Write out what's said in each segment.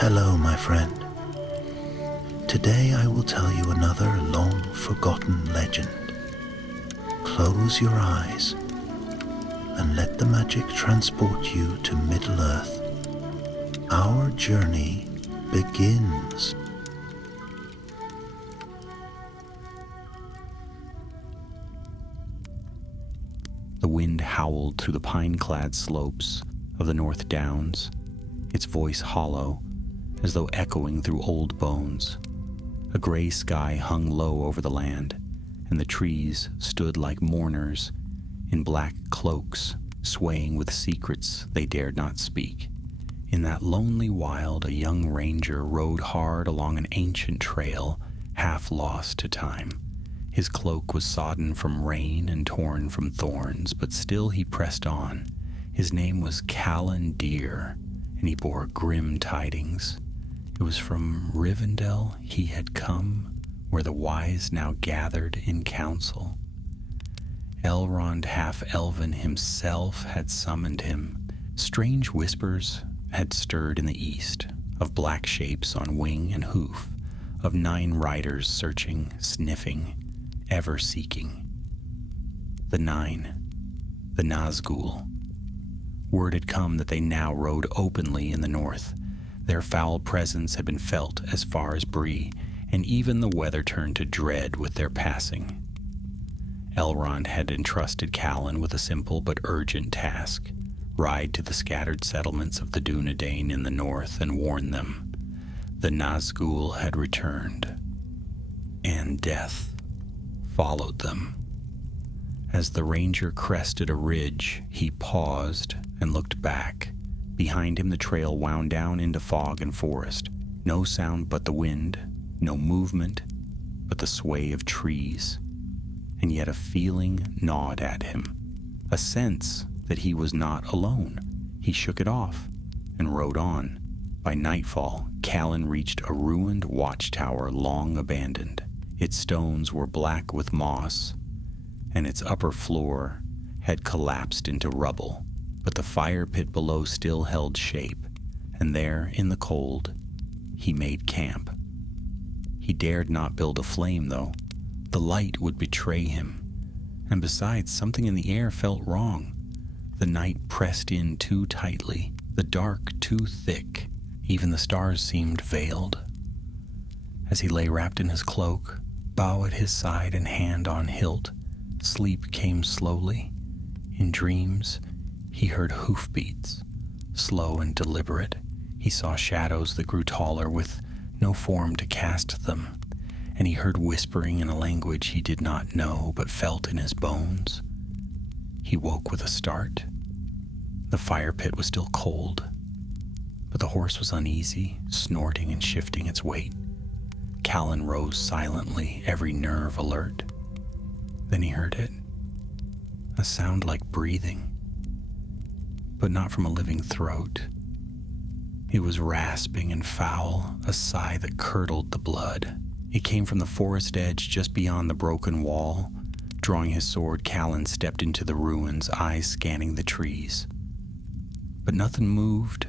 Hello, my friend. Today I will tell you another long-forgotten legend. Close your eyes and let the magic transport you to Middle-earth. Our journey begins. The wind howled through the pine-clad slopes of the North Downs, its voice hollow, as though echoing through old bones. A gray sky hung low over the land, and the trees stood like mourners in black cloaks, swaying with secrets they dared not speak. In that lonely wild, a young ranger rode hard along an ancient trail, half lost to time. His cloak was sodden from rain and torn from thorns, but still he pressed on. His name was Callan Deer, and he bore grim tidings. It was from Rivendell he had come, where the wise now gathered in council. Elrond half-elven himself had summoned him. Strange whispers had stirred in the east, of black shapes on wing and hoof, of 9 riders searching, sniffing, ever seeking. The 9, the Nazgûl. Word had come that they now rode openly in the north. Their foul presence had been felt as far as Bree, and even the weather turned to dread with their passing. Elrond had entrusted Callan with a simple but urgent task: ride to the scattered settlements of the Dúnedain in the north and warn them. The Nazgûl had returned, and death followed them. As the ranger crested a ridge, he paused and looked back. Behind him the trail wound down into fog and forest. No sound but the wind, no movement but the sway of trees. And yet a feeling gnawed at him, a sense that he was not alone. He shook it off and rode on. By nightfall, Callan reached a ruined watchtower long abandoned. Its stones were black with moss, and its upper floor had collapsed into rubble, but the fire pit below still held shape, and there, in the cold, he made camp. He dared not build a flame, though. The light would betray him, and besides, something in the air felt wrong. The night pressed in too tightly, the dark too thick. Even the stars seemed veiled. As he lay wrapped in his cloak, bow at his side and hand on hilt, sleep came slowly. In dreams, he heard hoofbeats, slow and deliberate. He saw shadows that grew taller with no form to cast them, and he heard whispering in a language he did not know but felt in his bones. He woke with a start. The fire pit was still cold, but the horse was uneasy, snorting and shifting its weight. Callan rose silently, every nerve alert. Then he heard it, a sound like breathing, but not from a living throat. It was rasping and foul, a sigh that curdled the blood. It came from the forest edge just beyond the broken wall. Drawing his sword, Callan stepped into the ruins, eyes scanning the trees. But nothing moved.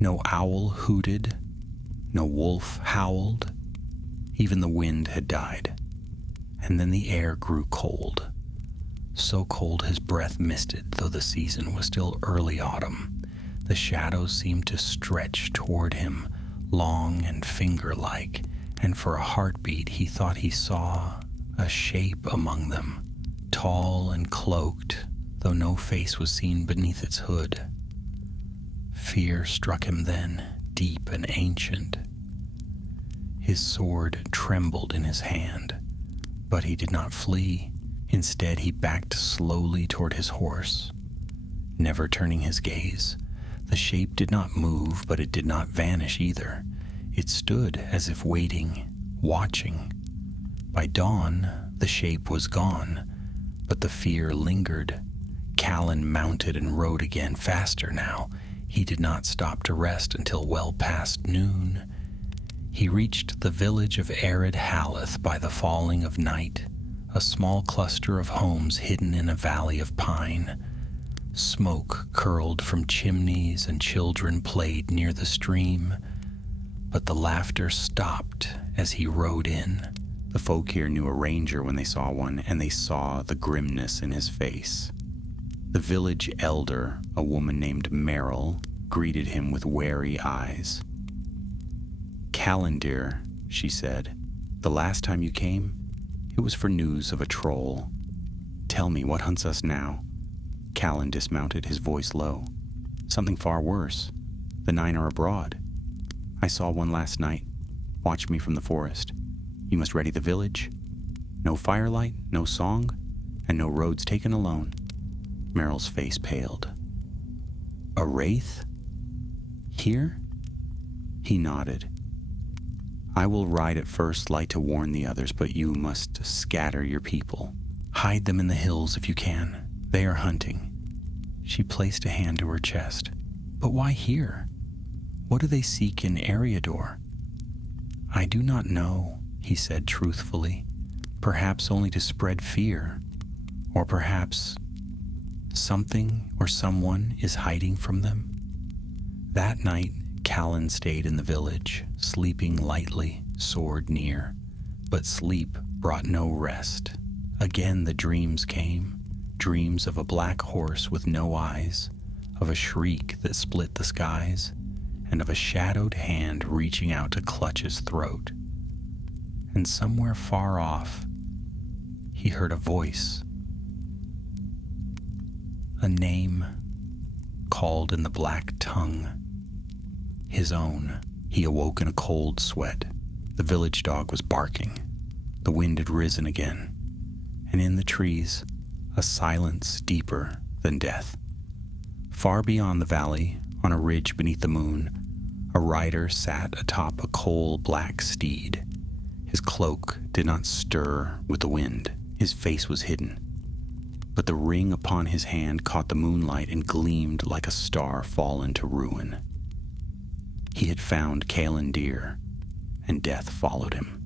No owl hooted, no wolf howled. Even the wind had died. And then the air grew cold. So cold his breath misted, though the season was still early autumn. The shadows seemed to stretch toward him, long and finger-like, and for a heartbeat he thought he saw a shape among them, tall and cloaked, though no face was seen beneath its hood. Fear struck him then, deep and ancient. His sword trembled in his hand, but he did not flee. Instead, he backed slowly toward his horse, never turning his gaze. The shape did not move, but it did not vanish either. It stood as if waiting, watching. By dawn, the shape was gone, but the fear lingered. Callan mounted and rode again, faster now. He did not stop to rest until well past noon. He reached the village of arid Haleth by the falling of night, a small cluster of homes hidden in a valley of pine. Smoke curled from chimneys and children played near the stream. but the laughter stopped as he rode in. The folk here knew a ranger when they saw one, and they saw the grimness in his face. The village elder, a woman named Merrill, greeted him with wary eyes. "Callandir," she said, "the last time you came, it was for news of a troll. Tell me, what hunts us now?" Callan dismounted, his voice low. "Something far worse. The 9 are abroad. I saw one last night. Watched me from the forest. You must ready the village. No firelight, no song, and no roads taken alone." Merrill's face paled. "A wraith? Here?" He nodded. "I will ride at first light to warn the others, but you must scatter your people. Hide them in the hills if you can. They are hunting." She placed a hand to her chest. "But why here? What do they seek in Eriador?" "I do not know," he said truthfully. "Perhaps only to spread fear. Or perhaps something or someone is hiding from them." That night, Callan stayed in the village, sleeping lightly, sword near. But sleep brought no rest. Again the dreams came, dreams of a black horse with no eyes, of a shriek that split the skies, and of a shadowed hand reaching out to clutch his throat. And somewhere far off, he heard a voice, a name called in the black tongue. His own. He awoke in a cold sweat. The village dog was barking. The wind had risen again, and in the trees, a silence deeper than death. Far beyond the valley, on a ridge beneath the moon, a rider sat atop a coal-black steed. His cloak did not stir with the wind. His face was hidden, but the ring upon his hand caught the moonlight and gleamed like a star fallen to ruin. He had found Callandir, and death followed him.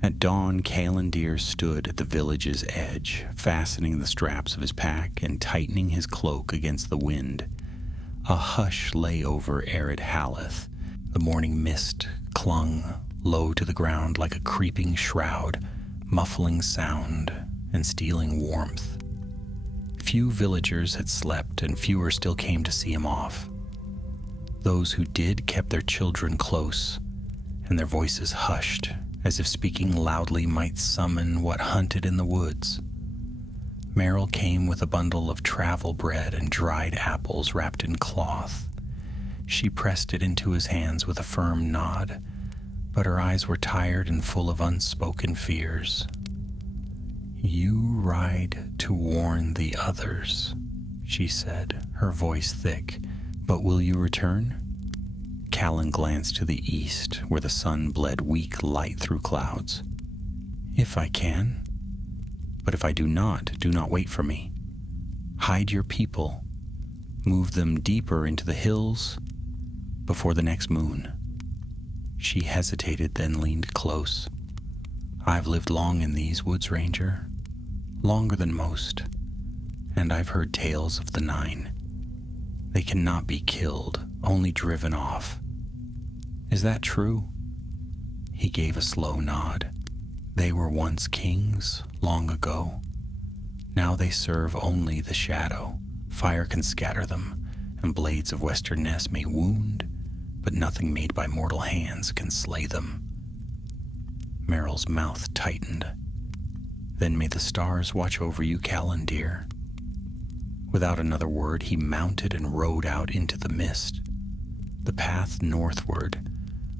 At dawn, Callandir stood at the village's edge, fastening the straps of his pack and tightening his cloak against the wind. A hush lay over arid Haleth. The morning mist clung low to the ground like a creeping shroud, muffling sound and stealing warmth. Few villagers had slept, and fewer still came to see him off. Those who did kept their children close, and their voices hushed, as if speaking loudly might summon what hunted in the woods. Merrill came with a bundle of travel bread and dried apples wrapped in cloth. She pressed it into his hands with a firm nod, but her eyes were tired and full of unspoken fears. "You ride to warn the others," she said, her voice thick. "But will you return?" Callan glanced to the east, where the sun bled weak light through clouds. "If I can. But if I do not wait for me. Hide your people. Move them deeper into the hills before the next moon." She hesitated, then leaned close. "I've lived long in these woods, Ranger. Longer than most. And I've heard tales of the 9. They cannot be killed, only driven off. Is that true?" He gave a slow nod. "They were once kings, long ago. Now they serve only the shadow. Fire can scatter them, and blades of western Ness may wound, but nothing made by mortal hands can slay them." Merrill's mouth tightened. "Then may the stars watch over you, Callandir." Without another word, he mounted and rode out into the mist. The path northward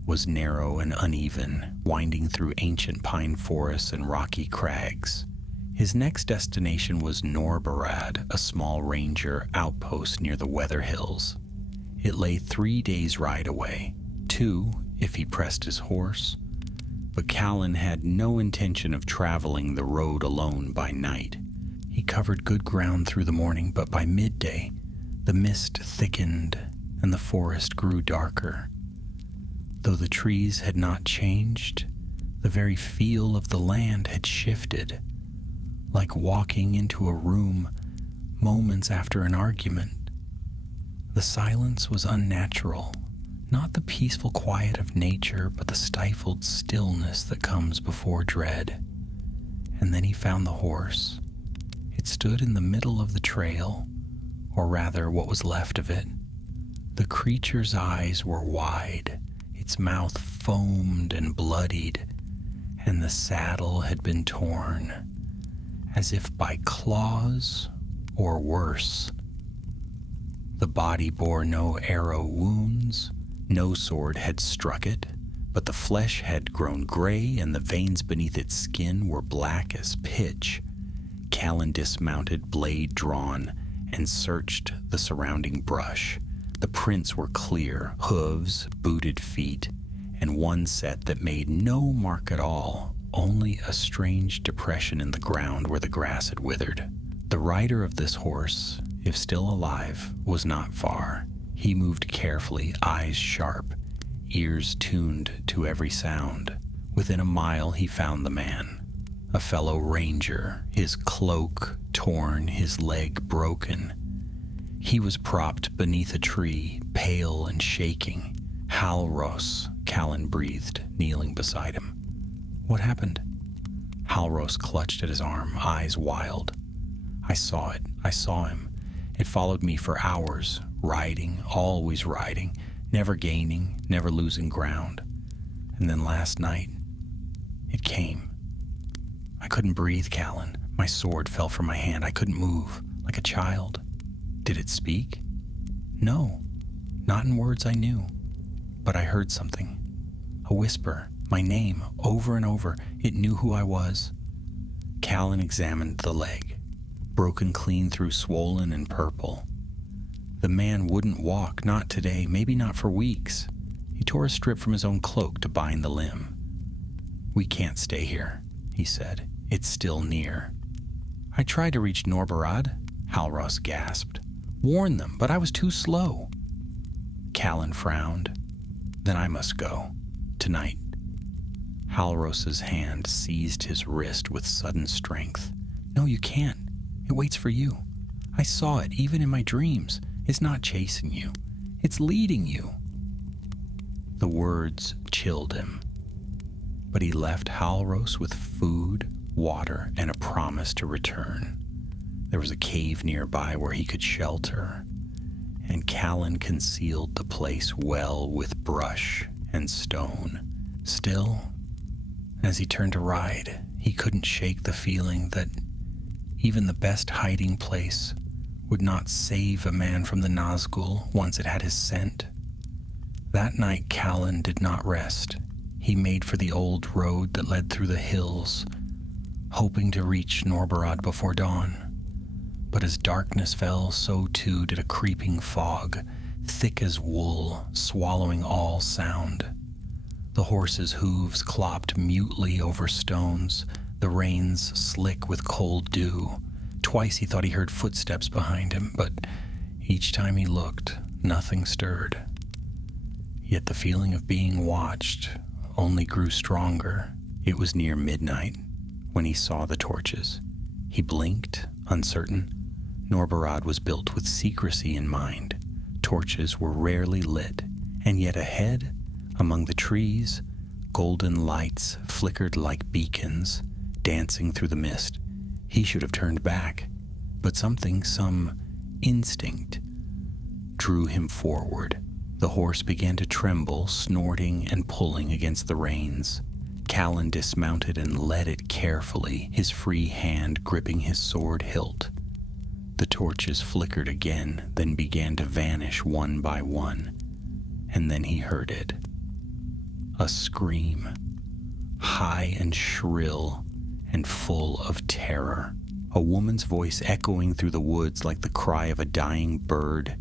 was narrow and uneven, winding through ancient pine forests and rocky crags. His next destination was Norbarad, a small ranger outpost near the Weather Hills. It lay 3 days' ride away, 2 if he pressed his horse, but Callan had no intention of traveling the road alone by night. He covered good ground through the morning, but by midday, the mist thickened and the forest grew darker. Though the trees had not changed, the very feel of the land had shifted, like walking into a room moments after an argument. The silence was unnatural, Not the peaceful quiet of nature, but the stifled stillness that comes before dread. And then he found the horse. It stood in the middle of the trail, or rather what was left of it. The creature's eyes were wide, its mouth foamed and bloodied, and the saddle had been torn, as if by claws or worse. The body bore no arrow wounds, no sword had struck it, but the flesh had grown gray and the veins beneath its skin were black as pitch. Callan dismounted, blade drawn, and searched the surrounding brush. The prints were clear, hooves, booted feet, and one set that made no mark at all, only a strange depression in the ground where the grass had withered. The rider of this horse, if still alive, was not far. He moved carefully, eyes sharp, ears tuned to every sound. Within a mile he found the man, a fellow ranger, his cloak torn, his leg broken. He was propped beneath a tree, pale and shaking. Halros, Callan breathed, kneeling beside him. What happened? Halros clutched at his arm, eyes wild. I saw it. I saw him. It followed me for hours, riding, always riding, never gaining, never losing ground. And then last night, it came. I couldn't breathe, Callan. My sword fell from my hand. I couldn't move, like a child. Did it speak? No, not in words I knew. But I heard something. A whisper, my name, over and over. It knew who I was. Callan examined the leg, broken clean through, swollen and purple. The man wouldn't walk, not today, maybe not for weeks. He tore a strip from his own cloak to bind the limb. We can't stay here, he said. It's still near. I tried to reach Norberad, Halros gasped. Warn them, but I was too slow. Callan frowned. Then I must go. Tonight. Halros's hand seized his wrist with sudden strength. No, you can't. It waits for you. I saw it, even in my dreams. It's not chasing you. It's leading you. The words chilled him. But he left Halros with food, water, and a promise to return. There was a cave nearby where he could shelter, and Callan concealed the place well with brush and stone. Still, as he turned to ride, he couldn't shake the feeling that even the best hiding place would not save a man from the Nazgûl once it had his scent. That night Callan did not rest. He made for the old road that led through the hills, hoping to reach Norberad before dawn. But as darkness fell, so too did a creeping fog, thick as wool, swallowing all sound. The horse's hooves clopped mutely over stones, the reins slick with cold dew. Twice he thought he heard footsteps behind him, but each time he looked, nothing stirred. Yet the feeling of being watched only grew stronger. It was near midnight when he saw the torches. He blinked, uncertain. Norberad was built with secrecy in mind. Torches were rarely lit, and yet ahead, among the trees, golden lights flickered like beacons, dancing through the mist. He should have turned back, but some instinct, drew him forward. The horse began to tremble, snorting and pulling against the reins. Callan dismounted and led it carefully, his free hand gripping his sword hilt. The torches flickered again, then began to vanish one by one, and then he heard it. A scream, high and shrill and full of terror. A woman's voice echoing through the woods like the cry of a dying bird.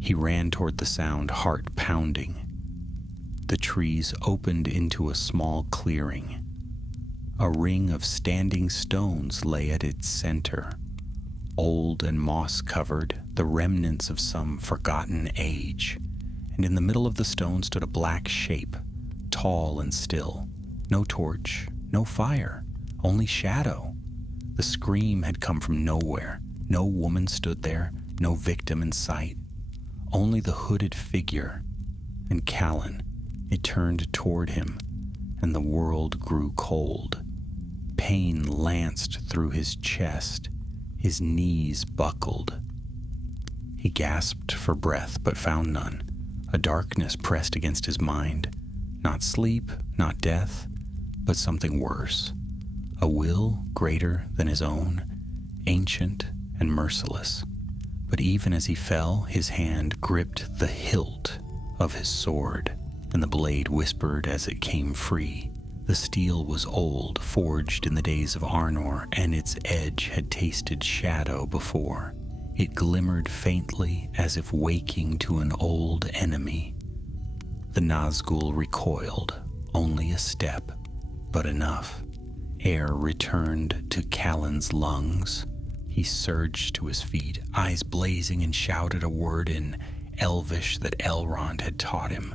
He ran toward the sound, heart pounding. The trees opened into a small clearing. A ring of standing stones lay at its center, old and moss-covered, the remnants of some forgotten age. And in the middle of the stone stood a black shape, tall and still. No torch, no fire, only shadow. The scream had come from nowhere. No woman stood there, no victim in sight. Only the hooded figure, and Callan, it turned toward him, and the world grew cold. Pain lanced through his chest. His knees buckled. He gasped for breath, but found none. A darkness pressed against his mind. Not sleep, not death, but something worse. A will greater than his own, ancient and merciless. But even as he fell, his hand gripped the hilt of his sword, and the blade whispered as it came free. The steel was old, forged in the days of Arnor, and its edge had tasted shadow before. It glimmered faintly as if waking to an old enemy. The Nazgûl recoiled, only a step, but enough. Air returned to Callan's lungs. He surged to his feet, eyes blazing, and shouted a word in Elvish that Elrond had taught him.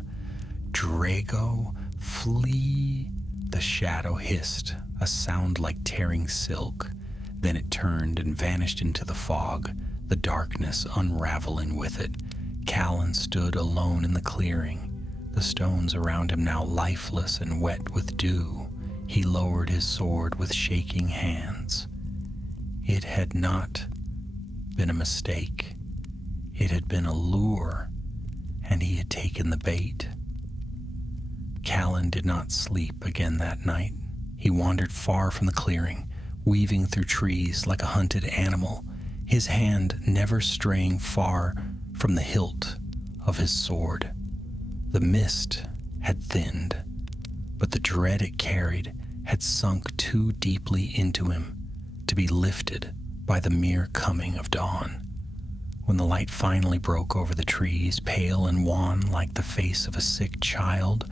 "Drago, flee!" The shadow hissed, a sound like tearing silk. Then it turned and vanished into the fog, the darkness unraveling with it. Callan stood alone in the clearing, the stones around him now lifeless and wet with dew. He lowered his sword with shaking hands. It had not been a mistake. It had been a lure, and he had taken the bait. Callan did not sleep again that night. He wandered far from the clearing, weaving through trees like a hunted animal, his hand never straying far from the hilt of his sword. The mist had thinned, but the dread it carried had sunk too deeply into him to be lifted by the mere coming of dawn. When the light finally broke over the trees, pale and wan like the face of a sick child,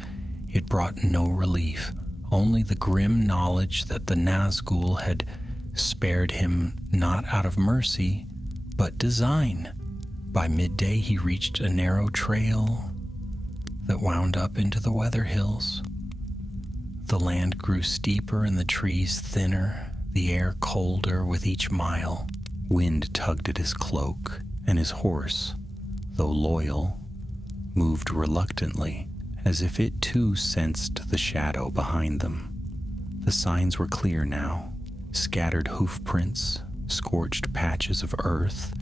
it brought no relief, only the grim knowledge that the Nazgûl had spared him not out of mercy, but design. By midday he reached a narrow trail that wound up into the weather hills. The land grew steeper and the trees thinner, the air colder with each mile. Wind tugged at his cloak, and his horse, though loyal, moved reluctantly, as if it too sensed the shadow behind them. The signs were clear now, scattered hoof prints, scorched patches of earth,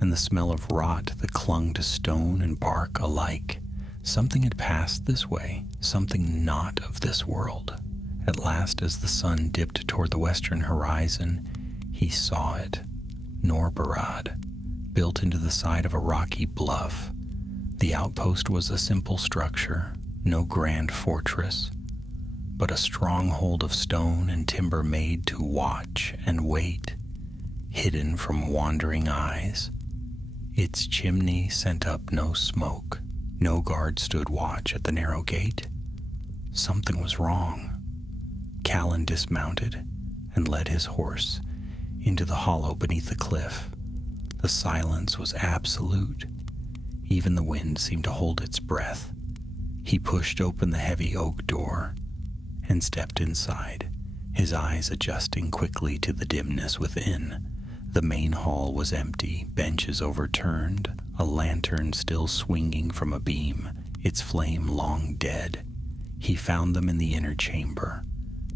and the smell of rot that clung to stone and bark alike. Something had passed this way, something not of this world. At last, as the sun dipped toward the western horizon, he saw it. Norbarad, built into the side of a rocky bluff. The outpost was a simple structure, no grand fortress, but a stronghold of stone and timber made to watch and wait, hidden from wandering eyes. Its chimney sent up no smoke. No guard stood watch at the narrow gate. Something was wrong. Callan dismounted and led his horse into the hollow beneath the cliff. The silence was absolute. Even the wind seemed to hold its breath. He pushed open the heavy oak door and stepped inside, his eyes adjusting quickly to the dimness within. The main hall was empty, benches overturned, a lantern still swinging from a beam, its flame long dead. He found them in the inner chamber.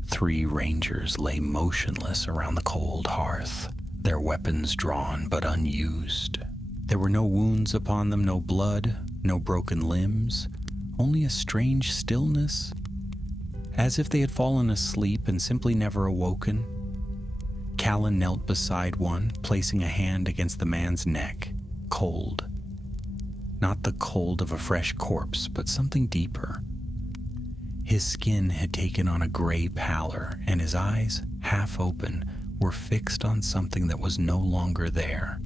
3 rangers lay motionless around the cold hearth, their weapons drawn but unused. There were no wounds upon them, no blood, no broken limbs, only a strange stillness, as if they had fallen asleep and simply never awoken. Callan knelt beside one, placing a hand against the man's neck, cold. Not the cold of a fresh corpse, but something deeper. His skin had taken on a gray pallor, and his eyes, half open, were fixed on something that was no longer there.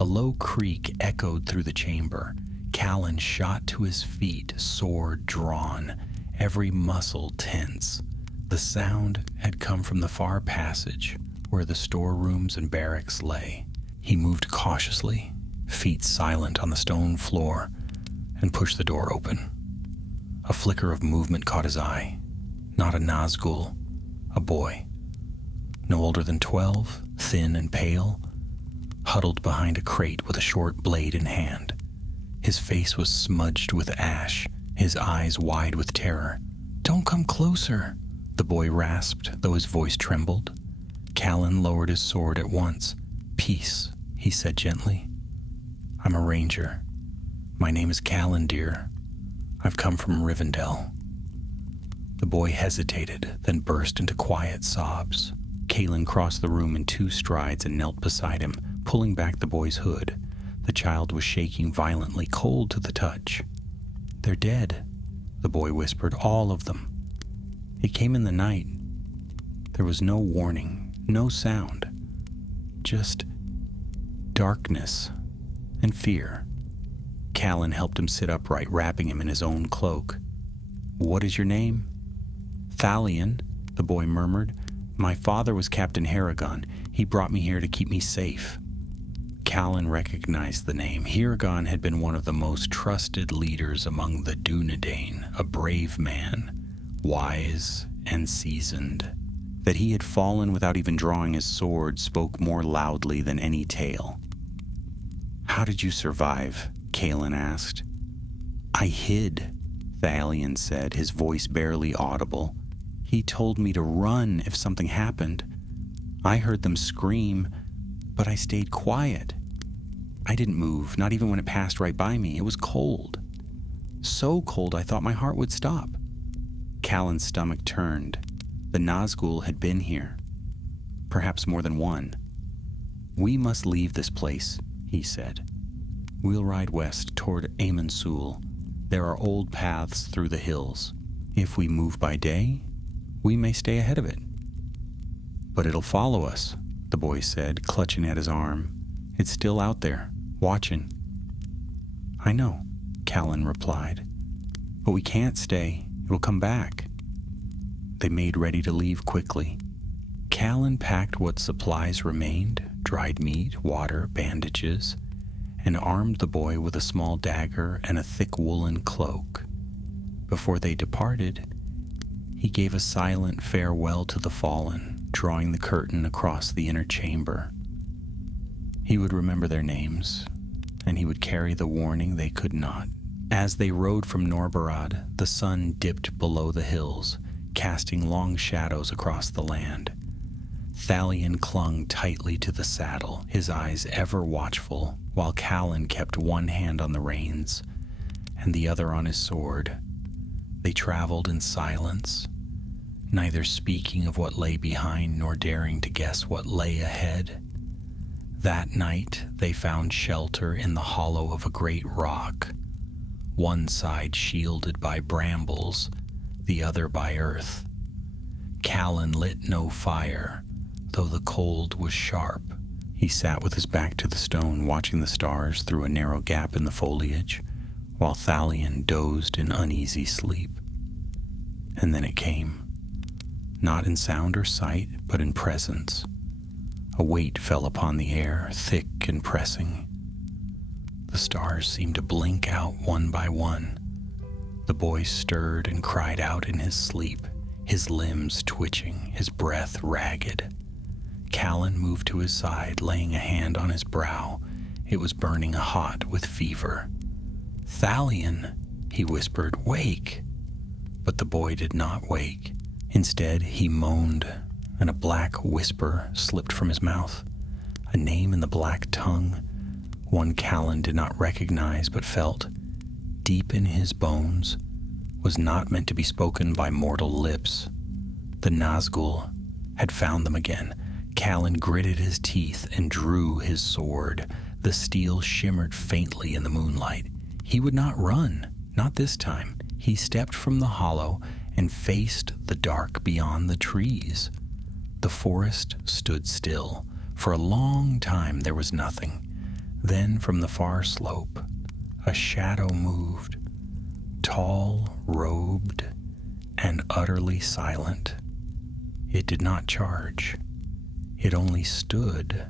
A low creak echoed through the chamber. Callan shot to his feet, sword drawn, every muscle tense. The sound had come from the far passage, where the storerooms and barracks lay. He moved cautiously, feet silent on the stone floor, and pushed the door open. A flicker of movement caught his eye. Not a Nazgûl, a boy. No older than 12, thin and pale, huddled behind a crate with a short blade in hand. His face was smudged with ash, his eyes wide with terror. "Don't come closer," the boy rasped, though his voice trembled. Callan lowered his sword at once. "Peace," he said gently. "I'm a ranger. My name is Callan, dear. I've come from Rivendell." The boy hesitated, then burst into quiet sobs. Callan crossed the room in 2 strides and knelt beside him, pulling back the boy's hood. The child was shaking violently, cold to the touch. "They're dead," the boy whispered, "all of them. It came in the night. There was no warning, no sound, just darkness and fear." Callan helped him sit upright, wrapping him in his own cloak. "What is your name?" "Thalion," the boy murmured. "My father was Captain Haragon. He brought me here to keep me safe." Callan recognized the name. Haragon had been one of the most trusted leaders among the Dúnedain, a brave man, wise and seasoned. That he had fallen without even drawing his sword spoke more loudly than any tale. "How did you survive?" Callan asked. "I hid," Thalion said, his voice barely audible. "He told me to run if something happened. I heard them scream, but I stayed quiet. I didn't move, not even when it passed right by me. It was cold. So cold I thought my heart would stop." Callan's stomach turned. The Nazgûl had been here. Perhaps more than one. "We must leave this place," he said. "We'll ride west toward Ambience. There are old paths through the hills. If we move by day, we may stay ahead of it." "But it'll follow us," the boy said, clutching at his arm. "It's still out there, watching." "I know," Callan replied. "But we can't stay. It'll come back." They made ready to leave quickly. Callan packed what supplies remained, dried meat, water, bandages, and armed the boy with a small dagger and a thick woolen cloak. Before they departed, he gave a silent farewell to the fallen, drawing the curtain across the inner chamber. He would remember their names, and he would carry the warning they could not. As they rode from Norbarad, the sun dipped below the hills, casting long shadows across the land. Thalion clung tightly to the saddle, his eyes ever watchful, while Callan kept one hand on the reins and the other on his sword. They traveled in silence, neither speaking of what lay behind nor daring to guess what lay ahead. That night they found shelter in the hollow of a great rock, one side shielded by brambles, the other by earth. Callan lit no fire, though the cold was sharp. He sat with his back to the stone, watching the stars through a narrow gap in the foliage, while Thalion dozed in uneasy sleep. And then it came, not in sound or sight, but in presence. A weight fell upon the air, thick and pressing. The stars seemed to blink out one by one. The boy stirred and cried out in his sleep, his limbs twitching, his breath ragged. Callan moved to his side, laying a hand on his brow. It was burning hot with fever. "Thalion," he whispered, "wake." But the boy did not wake. Instead, he moaned, and a black whisper slipped from his mouth. A name in the black tongue, one Callan did not recognize but felt, deep in his bones, was not meant to be spoken by mortal lips. The Nazgûl had found them again. Callan gritted his teeth and drew his sword. The steel shimmered faintly in the moonlight. He would not run, not this time. He stepped from the hollow and faced the dark beyond the trees. The forest stood still. For a long time there was nothing. Then from the far slope, a shadow moved, tall, robed, and utterly silent. It did not charge. It only stood,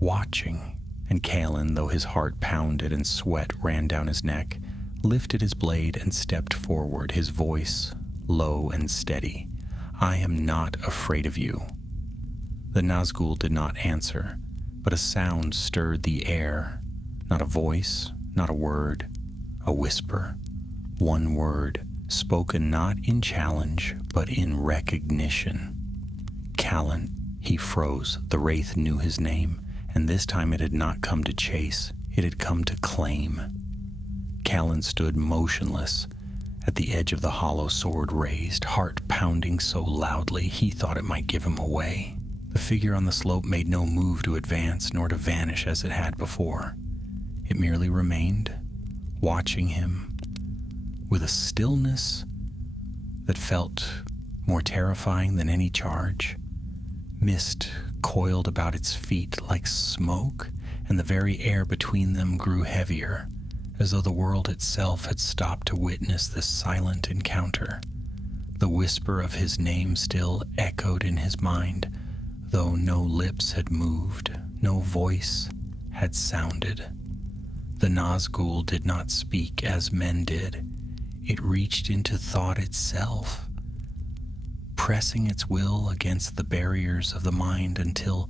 watching, and Callan, though his heart pounded and sweat ran down his neck, lifted his blade and stepped forward, his voice low and steady. "I am not afraid of you." The Nazgûl did not answer, but a sound stirred the air, not a voice, not a word, a whisper, one word, spoken not in challenge, but in recognition. Callan. He froze. The wraith knew his name, and this time it had not come to chase, it had come to claim. Callan stood motionless at the edge of the hollow, sword raised, heart pounding so loudly he thought it might give him away. The figure on the slope made no move to advance nor to vanish as it had before. It merely remained, watching him with a stillness that felt more terrifying than any charge. Mist coiled about its feet like smoke, and the very air between them grew heavier, as though the world itself had stopped to witness this silent encounter. The whisper of his name still echoed in his mind, though no lips had moved, no voice had sounded. The Nazgûl did not speak as men did. It reached into thought itself, pressing its will against the barriers of the mind until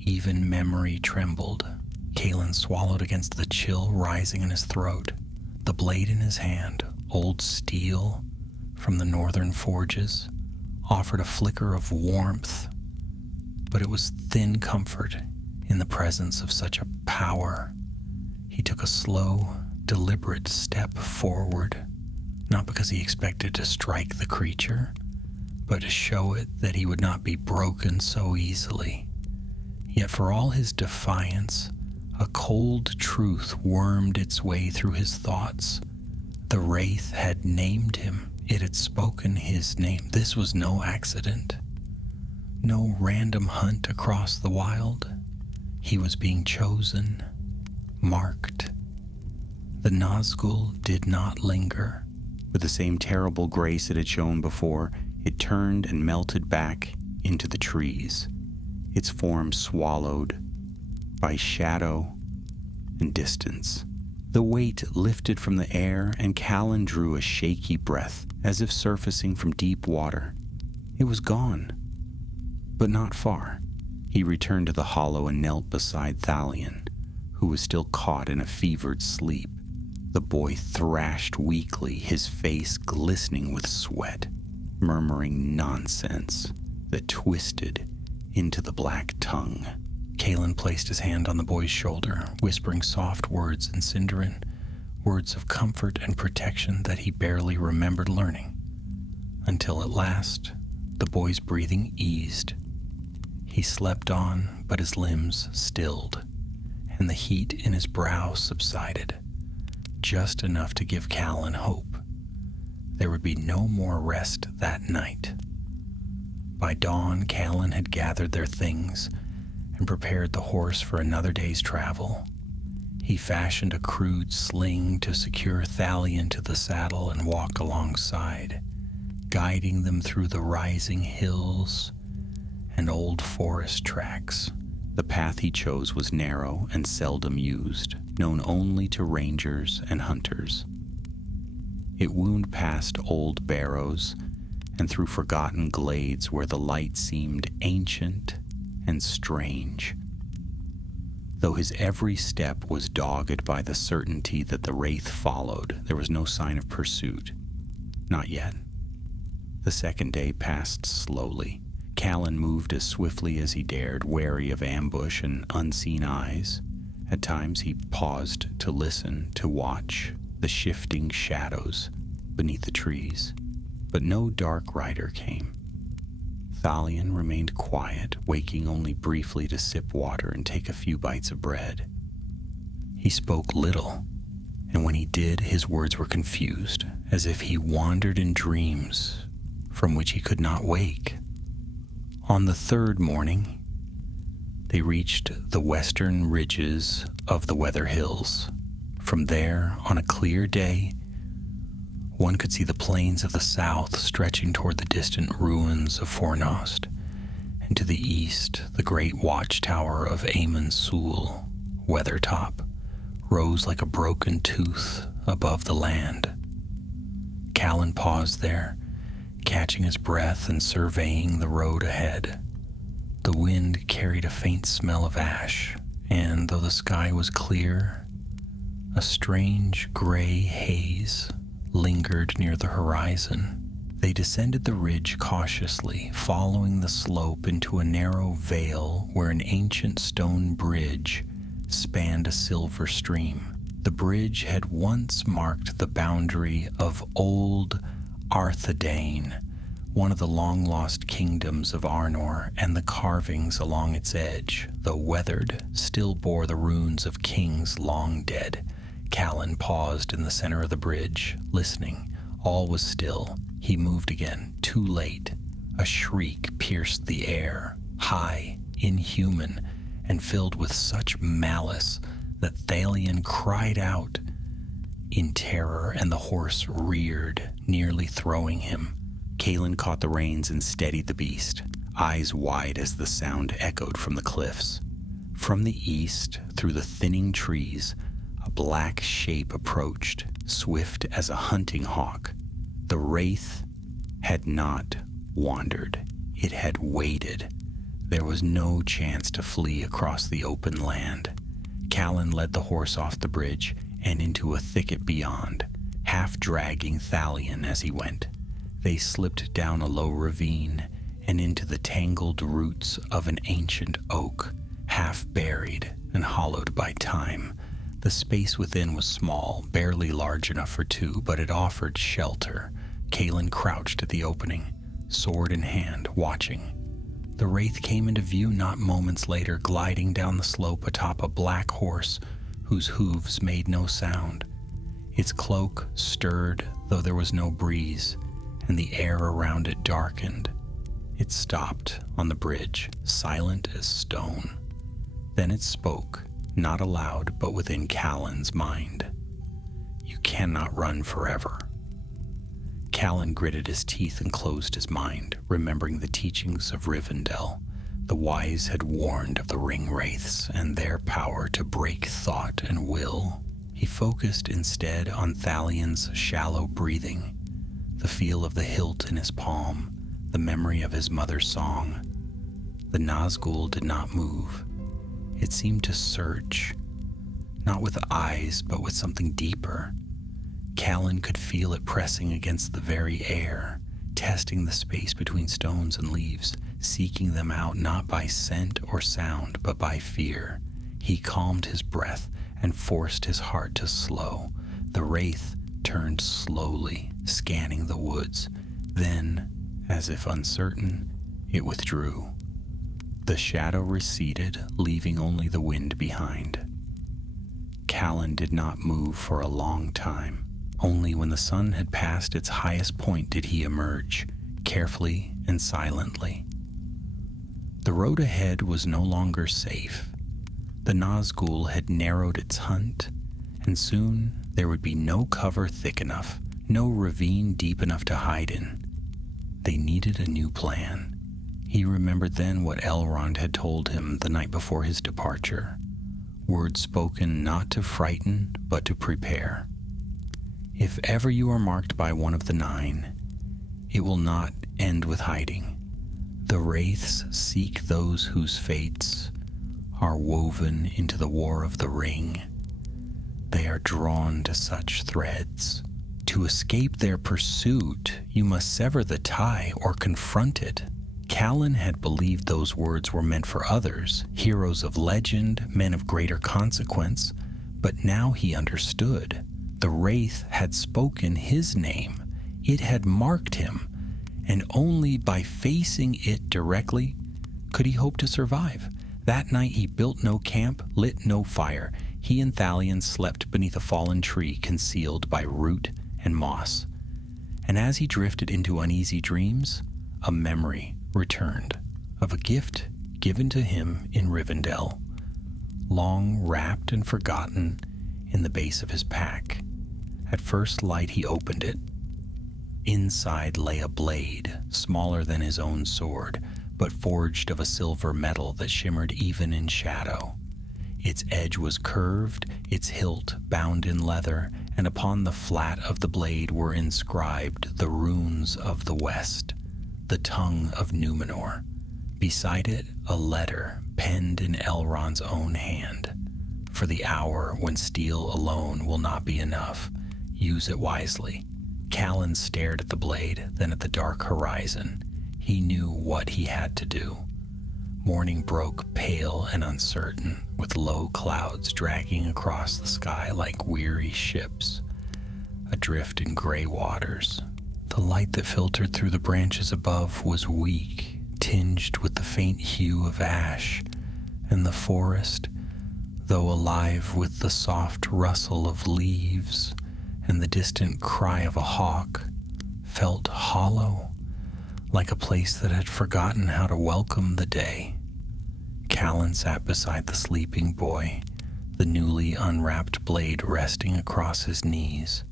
even memory trembled. Callan swallowed against the chill rising in his throat. The blade in his hand, old steel from the northern forges, offered a flicker of warmth, but it was thin comfort in the presence of such a power. He took a slow, deliberate step forward, not because he expected to strike the creature, but to show it that he would not be broken so easily. Yet for all his defiance, a cold truth wormed its way through his thoughts. The wraith had named him. It had spoken his name. This was no accident, no random hunt across the wild. He was being chosen, marked. The Nazgûl did not linger. With the same terrible grace it had shown before, it turned and melted back into the trees, its form swallowed by shadow and distance. The weight lifted from the air, and Callan drew a shaky breath, as if surfacing from deep water. It was gone, but not far. He returned to the hollow and knelt beside Thalion, who was still caught in a fevered sleep. The boy thrashed weakly, his face glistening with sweat, murmuring nonsense that twisted into the black tongue. Callan placed his hand on the boy's shoulder, whispering soft words in Sindarin, words of comfort and protection that he barely remembered learning, until at last the boy's breathing eased. He slept on, but his limbs stilled, and the heat in his brow subsided, just enough to give Callan hope. There would be no more rest that night. By dawn, Callan had gathered their things and prepared the horse for another day's travel. He fashioned a crude sling to secure Thalion to the saddle and walk alongside, guiding them through the rising hills and old forest tracks. The path he chose was narrow and seldom used, known only to rangers and hunters. It wound past old barrows and through forgotten glades where the light seemed ancient and strange. Though his every step was dogged by the certainty that the wraith followed, there was no sign of pursuit. Not yet. The second day passed slowly. Callan moved as swiftly as he dared, wary of ambush and unseen eyes. At times he paused to listen, to watch the shifting shadows beneath the trees. But no dark rider came. Thalion remained quiet, waking only briefly to sip water and take a few bites of bread. He spoke little, and when he did, his words were confused, as if he wandered in dreams from which he could not wake. On the third morning, they reached the western ridges of the Weather Hills. From there, on a clear day, one could see the plains of the south stretching toward the distant ruins of Fornost, and to the east, the great watchtower of Amon-Sul, Weathertop, rose like a broken tooth above the land. Callan paused there, catching his breath and surveying the road ahead. The wind carried a faint smell of ash, and though the sky was clear, A strange gray haze lingered near the horizon. They descended the ridge cautiously, following the slope into a narrow vale where an ancient stone bridge spanned a silver stream. The bridge had once marked the boundary of Old Arthedain, one of the long-lost kingdoms of Arnor, and the carvings along its edge, though weathered, still bore the runes of kings long dead. Callan paused in the center of the bridge, listening. All was still. He moved again, too late. A shriek pierced the air, high, inhuman, and filled with such malice that Thalion cried out in terror, and the horse reared, nearly throwing him. Callan caught the reins and steadied the beast, eyes wide as the sound echoed from the cliffs. From the east, through the thinning trees, a black shape approached, swift as a hunting hawk. The wraith had not wandered. It had waited. There was no chance to flee across the open land. Callan led the horse off the bridge and into a thicket beyond, half dragging Thalion as he went. They slipped down a low ravine and into the tangled roots of an ancient oak, half buried and hollowed by time. The space within was small, barely large enough for two, but it offered shelter. Callan crouched at the opening, sword in hand, watching. The wraith came into view not moments later, gliding down the slope atop a black horse whose hooves made no sound. Its cloak stirred, though there was no breeze, and the air around it darkened. It stopped on the bridge, silent as stone. Then it spoke, not aloud, but within Callan's mind. "You cannot run forever." Callan gritted his teeth and closed his mind, remembering the teachings of Rivendell. The wise had warned of the ring wraiths and their power to break thought and will. He focused instead on Thalion's shallow breathing, the feel of the hilt in his palm, the memory of his mother's song. The Nazgûl did not move. It seemed to search, not with eyes, but with something deeper. Callan could feel it pressing against the very air, testing the space between stones and leaves, seeking them out not by scent or sound, but by fear. He calmed his breath and forced his heart to slow. The wraith turned slowly, scanning the woods. Then, as if uncertain, it withdrew. The shadow receded, leaving only the wind behind. Callan did not move for a long time. Only when the sun had passed its highest point did he emerge, carefully and silently. The road ahead was no longer safe. The Nazgûl had narrowed its hunt, and soon there would be no cover thick enough, no ravine deep enough to hide in. They needed a new plan. He remembered then what Elrond had told him the night before his departure. Words spoken not to frighten, but to prepare. If ever you are marked by one of the nine, it will not end with hiding. The wraiths seek those whose fates are woven into the war of the ring. They are drawn to such threads. To escape their pursuit, you must sever the tie or confront it. Callan had believed those words were meant for others, heroes of legend, men of greater consequence, but now he understood. The wraith had spoken his name. It had marked him, and only by facing it directly could he hope to survive. That night he built no camp, lit no fire. He and Thalion slept beneath a fallen tree concealed by root and moss. And as he drifted into uneasy dreams, a memory returned of a gift given to him in Rivendell, long wrapped and forgotten in the base of his pack. At first light he opened it. Inside lay a blade, smaller than his own sword, but forged of a silver metal that shimmered even in shadow. Its edge was curved, its hilt bound in leather, and upon the flat of the blade were inscribed the runes of the West, the tongue of Númenor. Beside it, a letter penned in Elrond's own hand. For the hour when steel alone will not be enough. Use it wisely. Callan stared at the blade, then at the dark horizon. He knew what he had to do. Morning broke pale and uncertain, with low clouds dragging across the sky like weary ships, adrift in gray waters. The light that filtered through the branches above was weak, tinged with the faint hue of ash, and the forest, though alive with the soft rustle of leaves and the distant cry of a hawk, felt hollow, like a place that had forgotten how to welcome the day. Callan sat beside the sleeping boy, the newly unwrapped blade resting across his knees.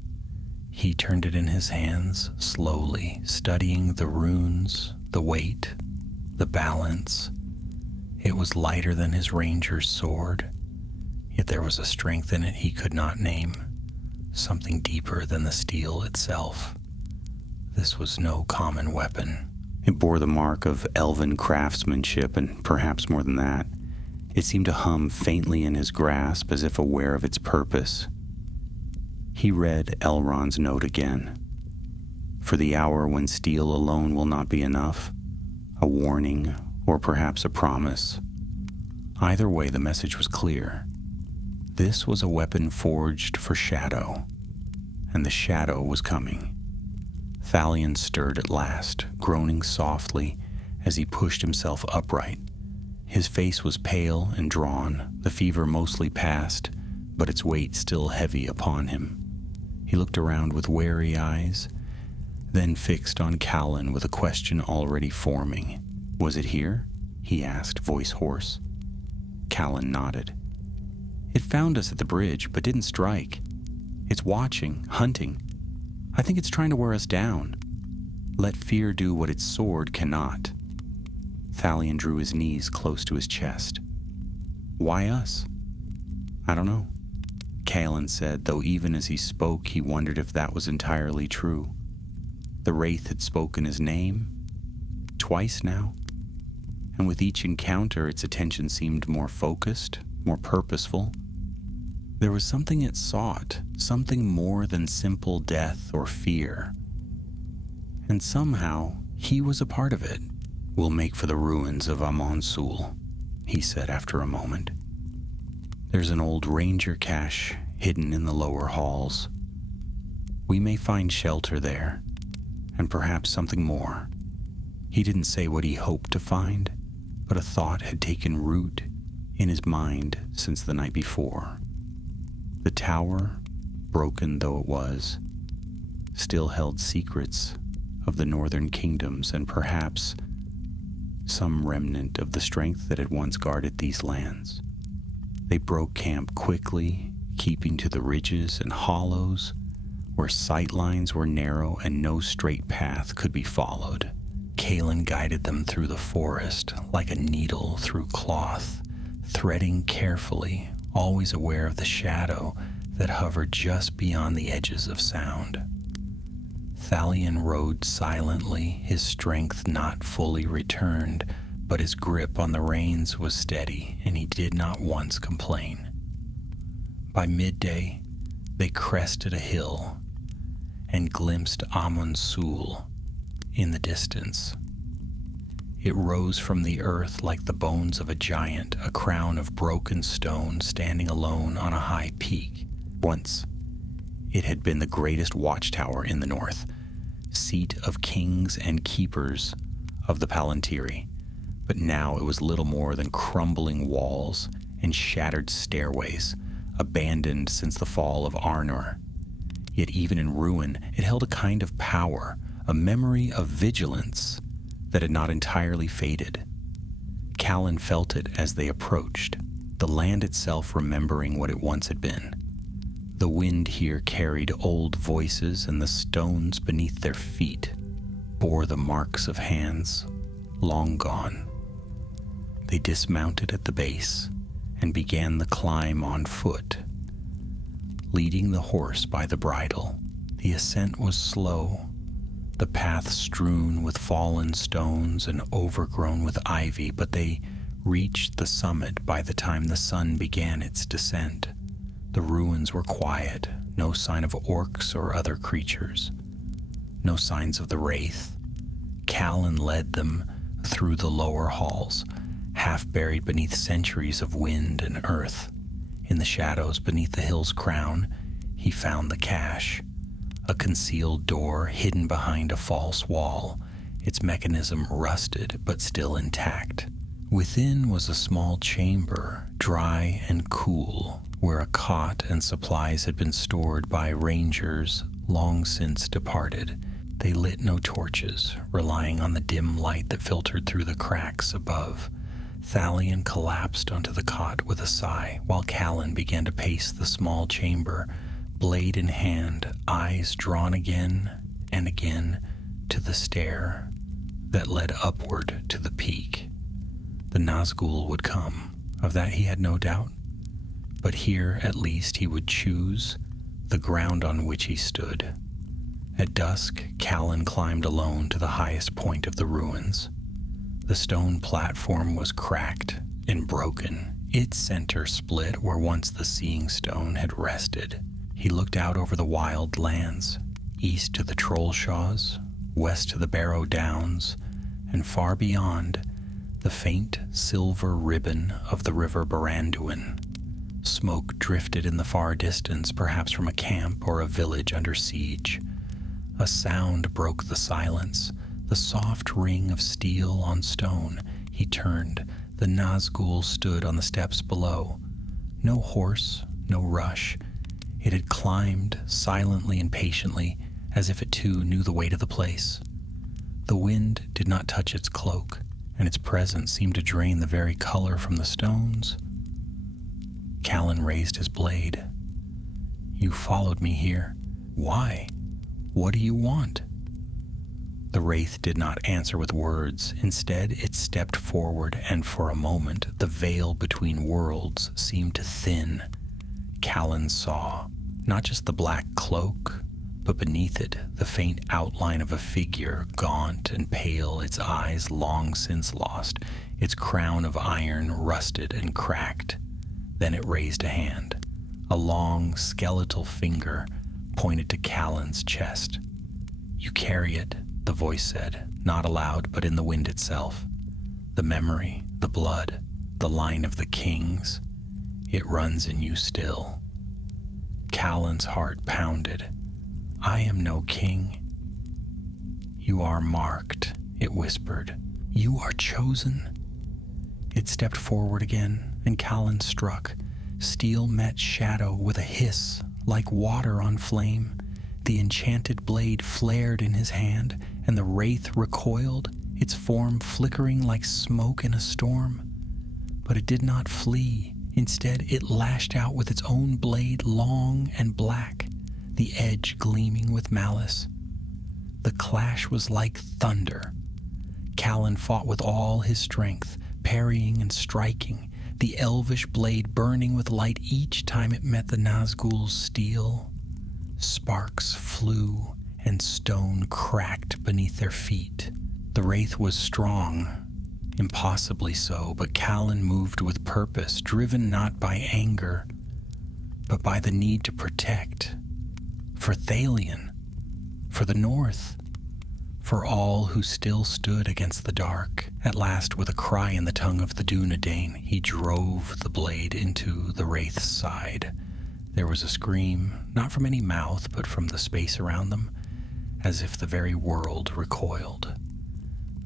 He turned it in his hands, slowly, studying the runes, the weight, the balance. It was lighter than his ranger's sword, yet there was a strength in it he could not name, something deeper than the steel itself. This was no common weapon. It bore the mark of elven craftsmanship, and perhaps more than that. It seemed to hum faintly in his grasp, as if aware of its purpose. He read Elrond's note again. For the hour when steel alone will not be enough, a warning, or perhaps a promise. Either way, the message was clear. This was a weapon forged for shadow, and the shadow was coming. Thalion stirred at last, groaning softly as he pushed himself upright. His face was pale and drawn, the fever mostly past, but its weight still heavy upon him. He looked around with wary eyes, then fixed on Callan with a question already forming. "Was it here?" he asked, voice hoarse. Callan nodded. "It found us at the bridge, but didn't strike. It's watching, hunting. I think it's trying to wear us down. Let fear do what its sword cannot." Thalion drew his knees close to his chest. "Why us?" "I don't know," Callan said, though even as he spoke, he wondered if that was entirely true. The wraith had spoken his name twice now, and with each encounter its attention seemed more focused, more purposeful. There was something it sought, something more than simple death or fear. And somehow, he was a part of it. "We'll make for the ruins of Ambience," he said after a moment. "There's an old ranger cache hidden in the lower halls. We may find shelter there, and perhaps something more." He didn't say what he hoped to find, but a thought had taken root in his mind since the night before. The tower, broken though it was, still held secrets of the northern kingdoms and perhaps some remnant of the strength that had once guarded these lands. They broke camp quickly, keeping to the ridges and hollows where sight lines were narrow and no straight path could be followed. Callan guided them through the forest like a needle through cloth, threading carefully, always aware of the shadow that hovered just beyond the edges of sound. Thalion rode silently, his strength not fully returned, but his grip on the reins was steady, and he did not once complain. By midday, they crested a hill and glimpsed Ambience in the distance. It rose from the earth like the bones of a giant, a crown of broken stone standing alone on a high peak. Once, it had been the greatest watchtower in the north, seat of kings and keepers of the Palantiri, but now it was little more than crumbling walls and shattered stairways, abandoned since the fall of Arnor. Yet even in ruin, it held a kind of power, a memory of vigilance that had not entirely faded. Callan felt it as they approached, the land itself remembering what it once had been. The wind here carried old voices, and the stones beneath their feet bore the marks of hands long gone. They dismounted at the base and began the climb on foot, leading the horse by the bridle. The ascent was slow, the path strewn with fallen stones and overgrown with ivy, but they reached the summit by the time the sun began its descent. The ruins were quiet, no sign of orcs or other creatures, no signs of the wraith. Callan led them through the lower halls, half buried beneath centuries of wind and earth. In the shadows beneath the hill's crown, he found the cache, a concealed door hidden behind a false wall, its mechanism rusted but still intact. Within was a small chamber, dry and cool, where a cot and supplies had been stored by rangers long since departed. They lit no torches, relying on the dim light that filtered through the cracks above. Thalion collapsed onto the cot with a sigh, while Callan began to pace the small chamber, blade in hand, eyes drawn again and again to the stair that led upward to the peak. The Nazgûl would come, of that he had no doubt, but here at least he would choose the ground on which he stood. At dusk, Callan climbed alone to the highest point of the ruins. The stone platform was cracked and broken, its center split where once the Seeing Stone had rested. He looked out over the wild lands, east to the Trollshaws, west to the Barrow Downs, and far beyond, the faint silver ribbon of the river Baranduin. Smoke drifted in the far distance, perhaps from a camp or a village under siege. A sound broke the silence, the soft ring of steel on stone. He turned. The Nazgûl stood on the steps below. No horse, no rush. It had climbed silently and patiently, as if it too knew the way to the place. The wind did not touch its cloak, and its presence seemed to drain the very color from the stones. Callan raised his blade. "You followed me here. Why? What do you want?" The wraith did not answer with words. Instead, it stepped forward, and for a moment, the veil between worlds seemed to thin. Callan saw not just the black cloak, but beneath it, the faint outline of a figure, gaunt and pale, its eyes long since lost, its crown of iron rusted and cracked. Then it raised a hand. A long, skeletal finger pointed to Callan's chest. "You carry it," the voice said, not aloud, but in the wind itself. "The memory, the blood, the line of the kings. It runs in you still." Callan's heart pounded. "I am no king." "You are marked," it whispered. "You are chosen." It stepped forward again, and Callan struck. Steel met shadow with a hiss, like water on flame. The enchanted blade flared in his hand, and the wraith recoiled, its form flickering like smoke in a storm. But it did not flee. Instead, it lashed out with its own blade, long and black, the edge gleaming with malice. The clash was like thunder. Callan fought with all his strength, parrying and striking, the elvish blade burning with light each time it met the Nazgûl's steel. Sparks flew, and stone cracked beneath their feet. The wraith was strong, impossibly so, but Callan moved with purpose, driven not by anger, but by the need to protect. For Thalion, for the North, for all who still stood against the dark. At last, with a cry in the tongue of the Dunedain, he drove the blade into the wraith's side. There was a scream, not from any mouth, but from the space around them, as if the very world recoiled.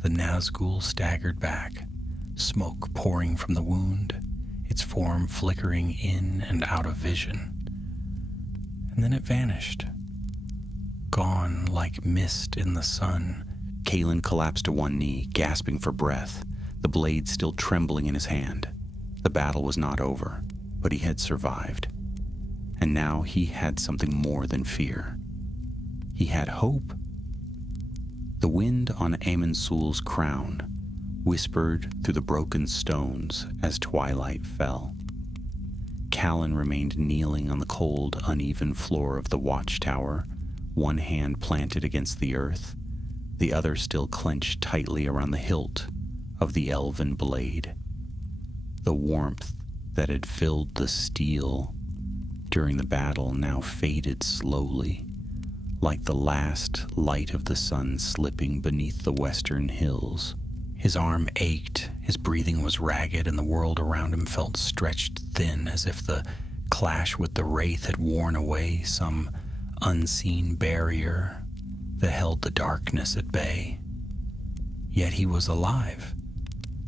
The Nazgûl staggered back, smoke pouring from the wound, its form flickering in and out of vision. And then it vanished, gone like mist in the sun. Callan collapsed to one knee, gasping for breath, the blade still trembling in his hand. The battle was not over, but he had survived. And now he had something more than fear. He had hope. The wind on Amonsul's crown whispered through the broken stones as twilight fell. Callan remained kneeling on the cold, uneven floor of the watchtower, one hand planted against the earth, the other still clenched tightly around the hilt of the elven blade. The warmth that had filled the steel during the battle now faded slowly, like the last light of the sun slipping beneath the western hills. His arm ached, his breathing was ragged, and the world around him felt stretched thin, as if the clash with the wraith had worn away some unseen barrier that held the darkness at bay. Yet he was alive,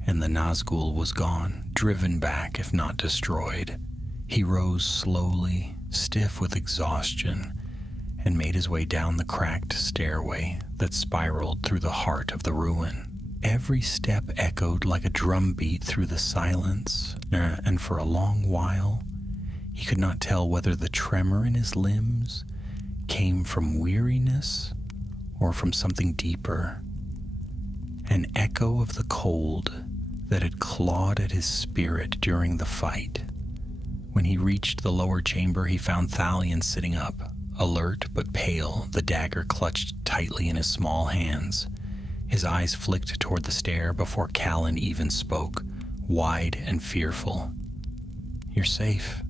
and the Nazgûl was gone, driven back if not destroyed. He rose slowly, stiff with exhaustion, and made his way down the cracked stairway that spiraled through the heart of the ruin. Every step echoed like a drumbeat through the silence, and for a long while, he could not tell whether the tremor in his limbs came from weariness or from something deeper. An echo of the cold that had clawed at his spirit during the fight. When he reached the lower chamber, he found Thalion sitting up, alert but pale, the dagger clutched tightly in his small hands. His eyes flicked toward the stair before Callan even spoke, wide and fearful. "You're safe,"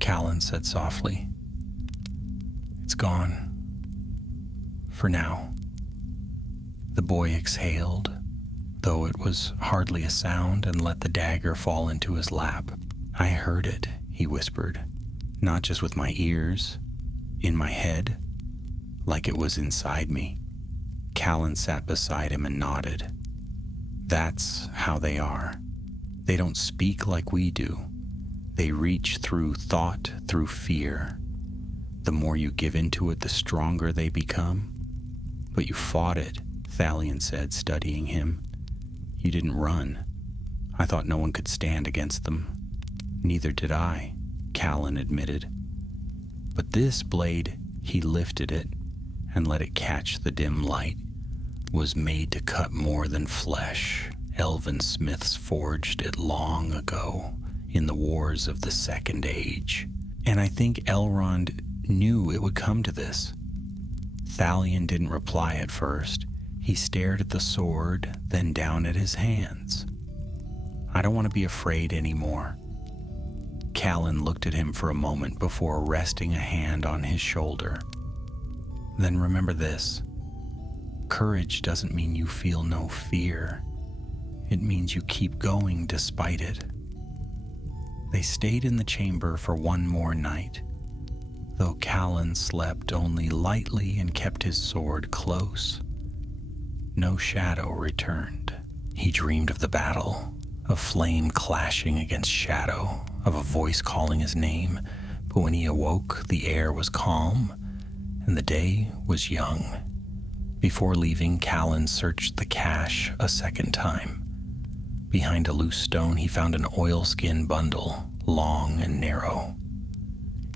Callan said softly. "It's gone. For now." The boy exhaled, though it was hardly a sound, and let the dagger fall into his lap. "I heard it," he whispered, "not just with my ears, in my head, like it was inside me." Callan sat beside him and nodded. "That's how they are. They don't speak like we do. They reach through thought, through fear. The more you give into it, the stronger they become. But you fought it," Thalion said, studying him. "You didn't run. I thought no one could stand against them." "Neither did I," Callan admitted. "But this blade," he lifted it and let it catch the dim light, "was made to cut more than flesh. Elven smiths forged it long ago in the wars of the Second Age. And I think Elrond knew it would come to this." Thalion didn't reply at first. He stared at the sword, then down at his hands. "I don't want to be afraid anymore." Callan looked at him for a moment before resting a hand on his shoulder. "Then remember this. Courage doesn't mean you feel no fear. It means you keep going despite it." They stayed in the chamber for one more night, though Callan slept only lightly and kept his sword close. No shadow returned. He dreamed of the battle, of flame clashing against shadow, of a voice calling his name, but when he awoke, the air was calm, and the day was young. Before leaving, Callan searched the cache a second time. Behind a loose stone, he found an oilskin bundle, long and narrow.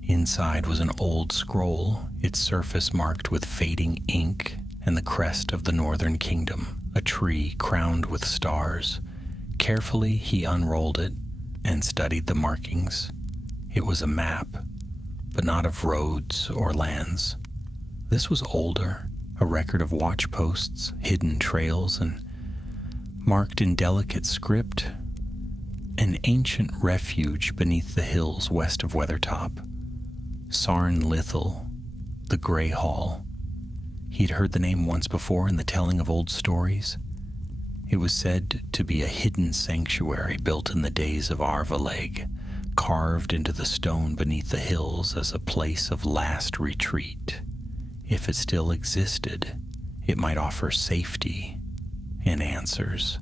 Inside was an old scroll, its surface marked with fading ink and the crest of the Northern Kingdom, a tree crowned with stars. Carefully, he unrolled it and studied the markings. It was a map, but not of roads or lands. This was older, a record of watchposts, hidden trails, and marked in delicate script, an ancient refuge beneath the hills west of Weathertop. Sarn Lithel, the Grey Hall. He'd heard the name once before in the telling of old stories. It was said to be a hidden sanctuary built in the days of Arvaleg, carved into the stone beneath the hills as a place of last retreat. If it still existed, it might offer safety and answers.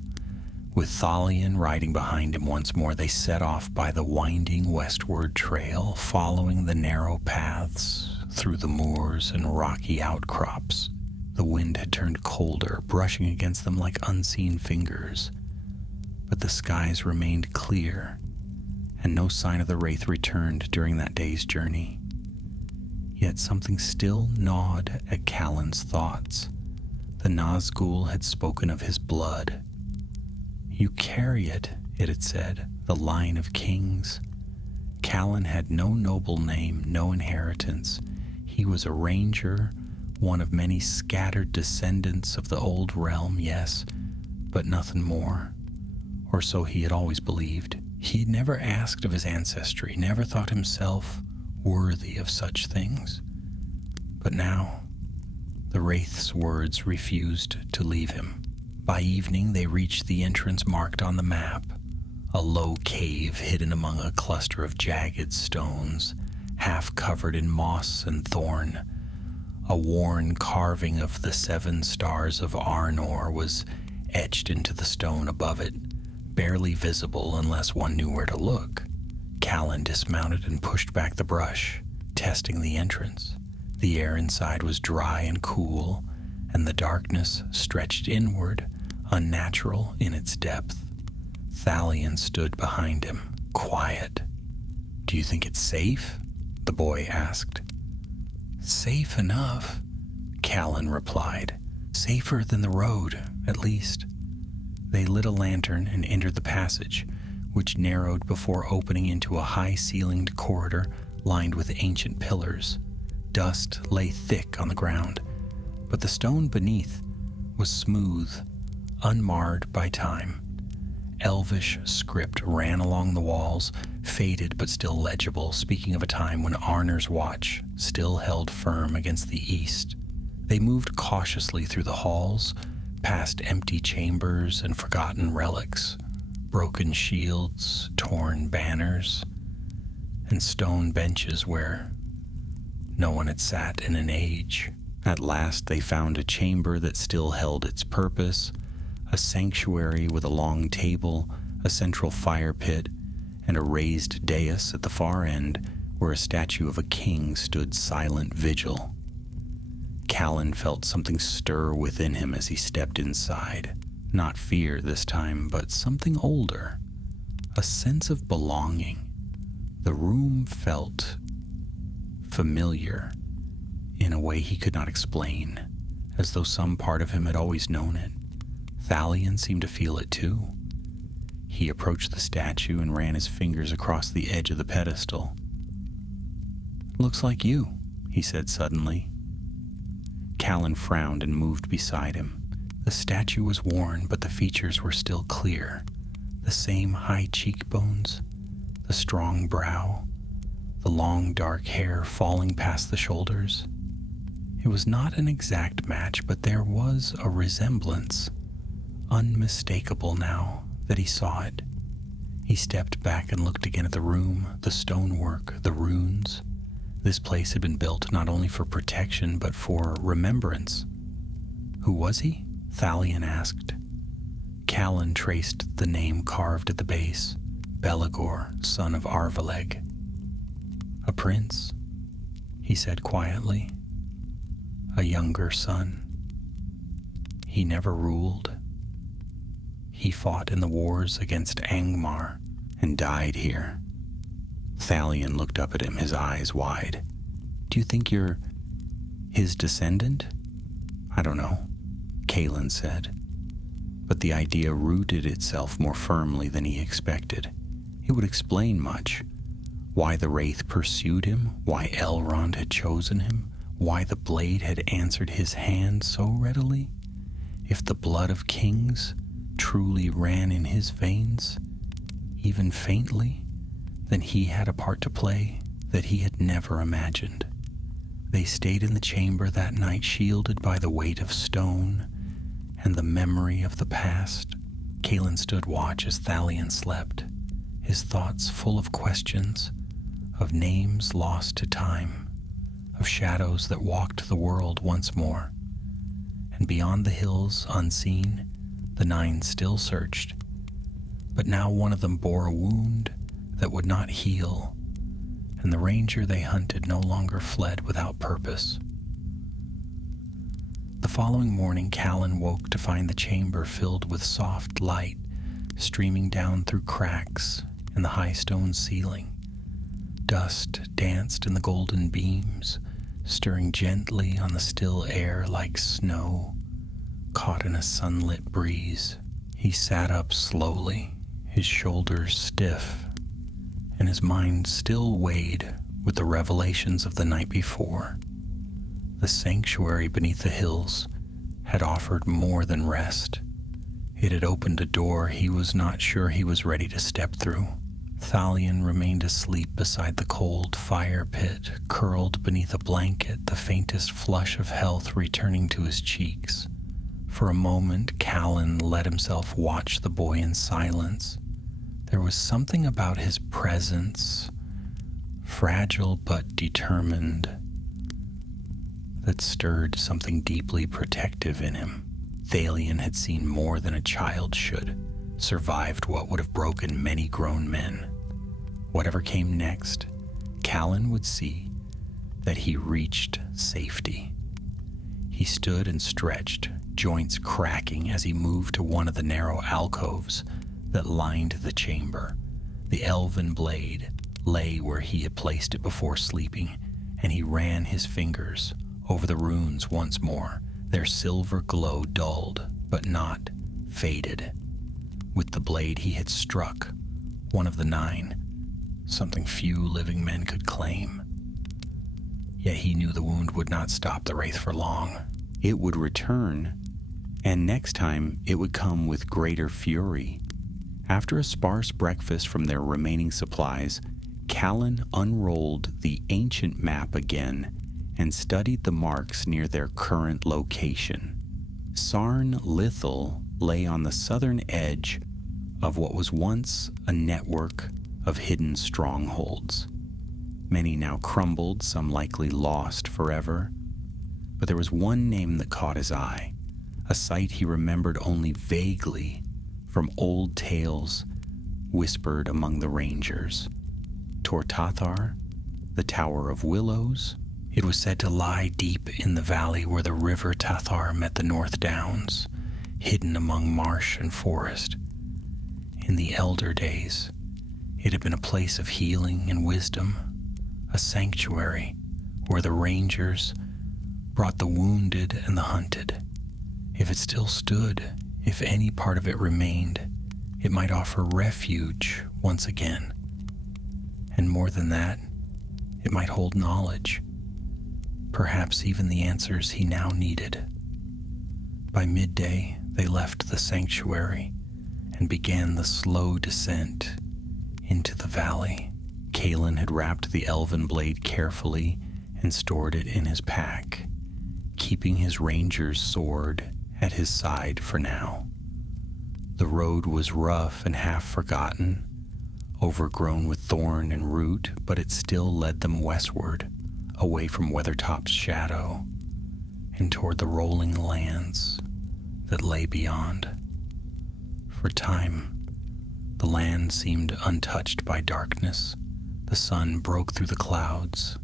With Thalion riding behind him once more, they set off by the winding westward trail, following the narrow paths through the moors and rocky outcrops. The wind had turned colder, brushing against them like unseen fingers, but the skies remained clear, and no sign of the wraith returned during that day's journey. Yet something still gnawed at Callan's thoughts. The Nazgûl had spoken of his blood. "You carry it," it had said, "the line of kings." Callan had no noble name, no inheritance. He was a ranger, one of many scattered descendants of the old realm, yes, but nothing more. Or so he had always believed. He'd never asked of his ancestry, never thought himself worthy of such things. But now, the wraith's words refused to leave him. By evening, they reached the entrance marked on the map, a low cave hidden among a cluster of jagged stones, half covered in moss and thorn. A worn carving of the 7 stars of Arnor was etched into the stone above it, barely visible unless one knew where to look. Callan dismounted and pushed back the brush, testing the entrance. The air inside was dry and cool, and the darkness stretched inward, unnatural in its depth. Thalion stood behind him, quiet. "Do you think it's safe?" the boy asked. "Safe enough," Callan replied. "Safer than the road, at least." They lit a lantern and entered the passage, which narrowed before opening into a high-ceilinged corridor lined with ancient pillars. Dust lay thick on the ground, but the stone beneath was smooth, unmarred by time. Elvish script ran along the walls, faded but still legible, speaking of a time when Arnor's watch still held firm against the east. They moved cautiously through the halls, past empty chambers and forgotten relics, broken shields, torn banners, and stone benches where no one had sat in an age. At last they found a chamber that still held its purpose, a sanctuary with a long table, a central fire pit, and a raised dais at the far end where a statue of a king stood silent vigil. Callan felt something stir within him as he stepped inside. Not fear this time, but something older. A sense of belonging. The room felt familiar in a way he could not explain, as though some part of him had always known it. Thalion seemed to feel it too. He approached the statue and ran his fingers across the edge of the pedestal. "Looks like you," he said suddenly. Callan frowned and moved beside him. The statue was worn, but the features were still clear. The same high cheekbones, the strong brow, the long dark hair falling past the shoulders. It was not an exact match, but there was a resemblance, unmistakable now that he saw it. He stepped back and looked again at the room, the stonework, the runes. This place had been built not only for protection, but for remembrance. Who was he? Thalion asked. Callan traced the name carved at the base, Beligor, son of Arvaleg. "A prince," he said quietly. "A younger son. He never ruled. He fought in the wars against Angmar and died here." Thalion looked up at him, his eyes wide. "Do you think you're his descendant?" "I don't know," Callan said. But the idea rooted itself more firmly than he expected. It would explain much. Why the Wraith pursued him, why Elrond had chosen him, why the blade had answered his hand so readily. If the blood of kings truly ran in his veins, even faintly, then he had a part to play that he had never imagined. They stayed in the chamber that night, shielded by the weight of stone and the memory of the past. Callan stood watch as Thalion slept, his thoughts full of questions, of names lost to time, of shadows that walked the world once more. And beyond the hills, unseen, the 9 still searched. But now one of them bore a wound that would not heal, and the ranger they hunted no longer fled without purpose. The following morning, Callan woke to find the chamber filled with soft light streaming down through cracks in the high stone ceiling. Dust danced in the golden beams, stirring gently on the still air like snow caught in a sunlit breeze. He sat up slowly, his shoulders stiff, and his mind still weighed with the revelations of the night before. The sanctuary beneath the hills had offered more than rest. It had opened a door he was not sure he was ready to step through. Thalion remained asleep beside the cold fire pit, curled beneath a blanket, the faintest flush of health returning to his cheeks. For a moment, Callan let himself watch the boy in silence. There was something about his presence, fragile but determined, that stirred something deeply protective in him. Thalion had seen more than a child should, survived what would have broken many grown men. Whatever came next, Callan would see that he reached safety. He stood and stretched, joints cracking as he moved to one of the narrow alcoves that lined the chamber. The elven blade lay where he had placed it before sleeping, and he ran his fingers over the runes once more. Their silver glow dulled, but not faded. With the blade he had struck one of the 9, something few living men could claim. Yet he knew the wound would not stop the wraith for long. It would return, and next time it would come with greater fury. After a sparse breakfast from their remaining supplies, Callan unrolled the ancient map again and studied the marks near their current location. Sarn Lithel lay on the southern edge of what was once a network of hidden strongholds. Many now crumbled, some likely lost forever. But there was one name that caught his eye, a sight he remembered only vaguely from old tales whispered among the rangers. Tortathar, the Tower of Willows. It was said to lie deep in the valley where the river Tathar met the North Downs, hidden among marsh and forest. In the elder days, it had been a place of healing and wisdom, a sanctuary where the rangers brought the wounded and the hunted. If it still stood, if any part of it remained, it might offer refuge once again. And more than that, it might hold knowledge, perhaps even the answers he now needed. By midday, they left the sanctuary and began the slow descent into the valley. Callan had wrapped the elven blade carefully and stored it in his pack, keeping his ranger's sword at his side for now. The road was rough and half forgotten, overgrown with thorn and root, but it still led them westward, away from Weathertop's shadow, and toward the rolling lands that lay beyond. For a time, the land seemed untouched by darkness. The sun broke through the clouds,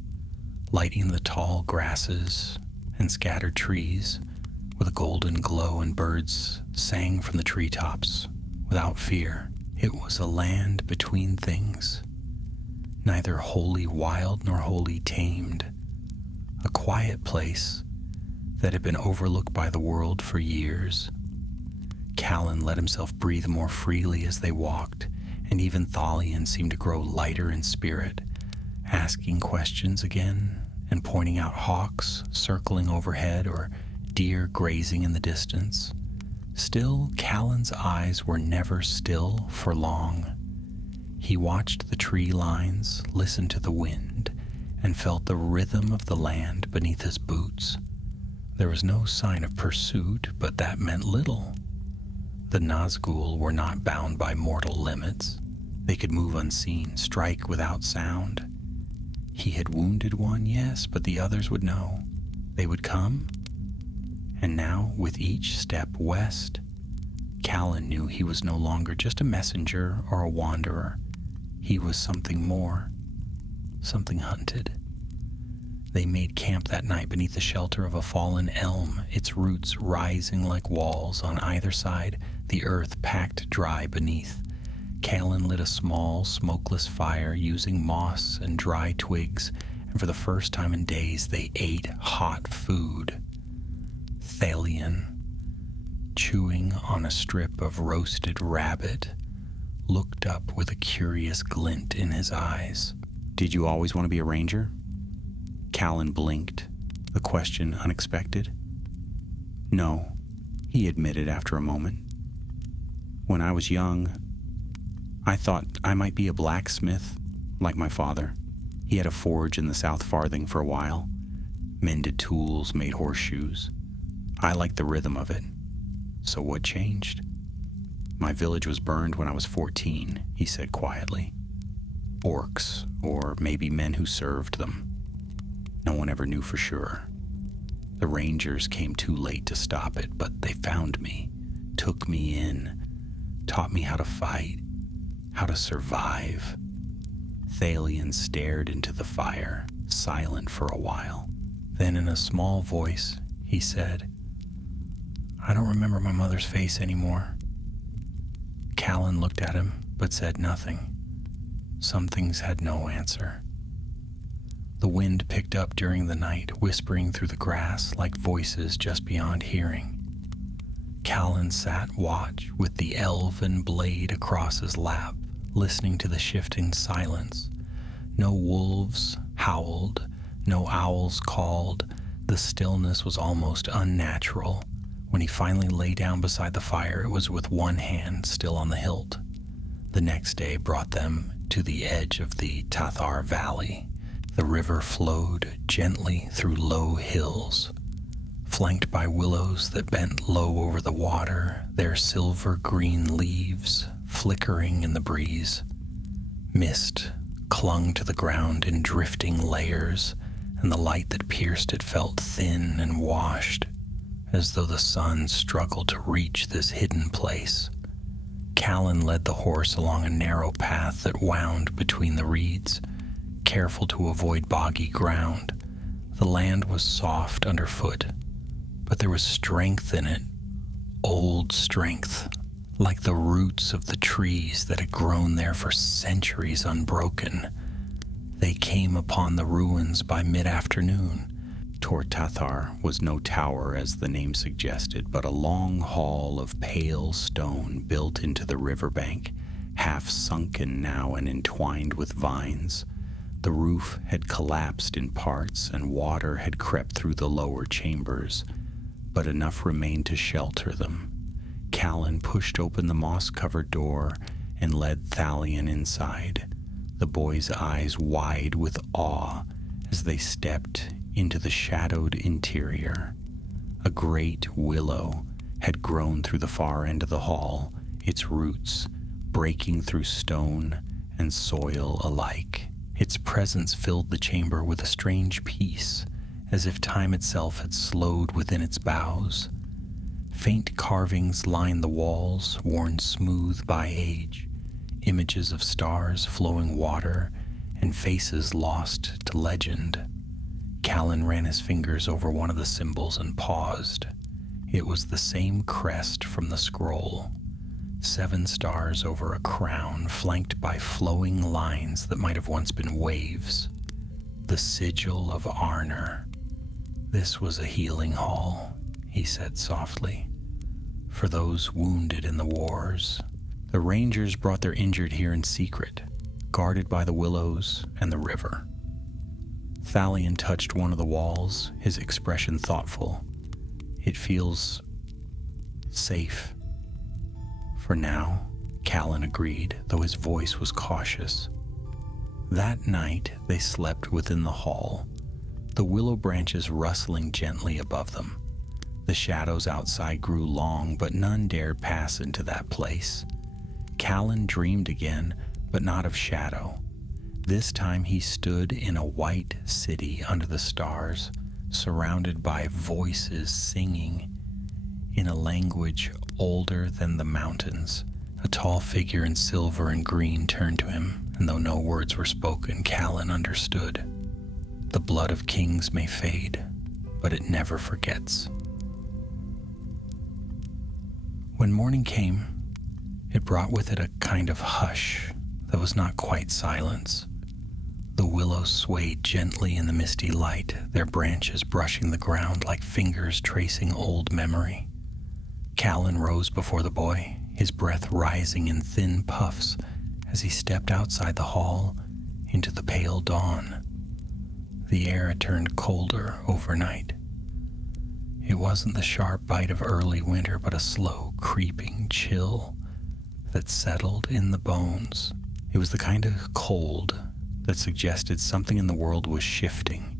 lighting the tall grasses and scattered trees with a golden glow, and birds sang from the treetops without fear. It was a land between things, neither wholly wild nor wholly tamed, a quiet place that had been overlooked by the world for years. Callan let himself breathe more freely as they walked, and even Thalion seemed to grow lighter in spirit, asking questions again and pointing out hawks circling overhead or deer grazing in the distance. Still, Callan's eyes were never still for long. He watched the tree lines, listened to the wind, and felt the rhythm of the land beneath his boots. There was no sign of pursuit, but that meant little. The Nazgûl were not bound by mortal limits. They could move unseen, strike without sound. He had wounded one, yes, but the others would know. They would come. And now, with each step west, Callan knew he was no longer just a messenger or a wanderer. He was something more, something hunted. They made camp that night beneath the shelter of a fallen elm, its roots rising like walls on either side, the earth packed dry beneath. Callan lit a small, smokeless fire using moss and dry twigs, and for the first time in days they ate hot food. Thalion, chewing on a strip of roasted rabbit, looked up with a curious glint in his eyes. Did you always want to be a ranger? Callan blinked, the question unexpected. No, he admitted after a moment. When I was young, I thought I might be a blacksmith, like my father. He had a forge in the South Farthing for a while, mended tools, made horseshoes. I liked the rhythm of it. So what changed? My village was burned when I was 14, he said quietly. Orcs, or maybe men who served them. No one ever knew for sure. The rangers came too late to stop it, but they found me, took me in, taught me how to fight, how to survive. Thalion stared into the fire, silent for a while. Then in a small voice, he said, "I don't remember my mother's face anymore." Callan looked at him, but said nothing. Some things had no answer. The wind picked up during the night, whispering through the grass like voices just beyond hearing. Callan sat watch with the elven blade across his lap, listening to the shifting silence. No wolves howled, no owls called. The stillness was almost unnatural. When he finally lay down beside the fire, it was with one hand still on the hilt. The next day brought them to the edge of the Tathar Valley. The river flowed gently through low hills, flanked by willows that bent low over the water, their silver-green leaves flickering in the breeze. Mist clung to the ground in drifting layers, and the light that pierced it felt thin and washed, as though the sun struggled to reach this hidden place. Callan led the horse along a narrow path that wound between the reeds, careful to avoid boggy ground. The land was soft underfoot, but there was strength in it, old strength, like the roots of the trees that had grown there for centuries unbroken. They came upon the ruins by mid-afternoon. Tor Tathar was no tower, as the name suggested, but a long hall of pale stone built into the riverbank, half sunken now and entwined with vines. The roof had collapsed in parts, and water had crept through the lower chambers, but enough remained to shelter them. Callan pushed open the moss-covered door and led Thalion inside, the boy's eyes wide with awe as they stepped into the shadowed interior. A great willow had grown through the far end of the hall, its roots breaking through stone and soil alike. Its presence filled the chamber with a strange peace, as if time itself had slowed within its boughs. Faint carvings lined the walls, worn smooth by age, images of stars, flowing water, and faces lost to legend. Callan ran his fingers over one of the symbols and paused. It was the same crest from the scroll. 7 stars over a crown, flanked by flowing lines that might have once been waves. The sigil of Arnor. This was a healing hall, he said softly, for those wounded in the wars. The rangers brought their injured here in secret, guarded by the willows and the river. Thalion touched one of the walls, his expression thoughtful. It feels safe. For now, Callan agreed, though his voice was cautious. That night, they slept within the hall, the willow branches rustling gently above them. The shadows outside grew long, but none dared pass into that place. Callan dreamed again, but not of shadow. This time he stood in a white city under the stars, surrounded by voices singing in a language older than the mountains. A tall figure in silver and green turned to him, and though no words were spoken, Callan understood. The blood of kings may fade, but it never forgets. When morning came, it brought with it a kind of hush that was not quite silence. The willows swayed gently in the misty light, their branches brushing the ground like fingers tracing old memory. Callan rose before the boy, his breath rising in thin puffs as he stepped outside the hall into the pale dawn. The air had turned colder overnight. It wasn't the sharp bite of early winter, but a slow, creeping chill that settled in the bones. It was the kind of cold that suggested something in the world was shifting,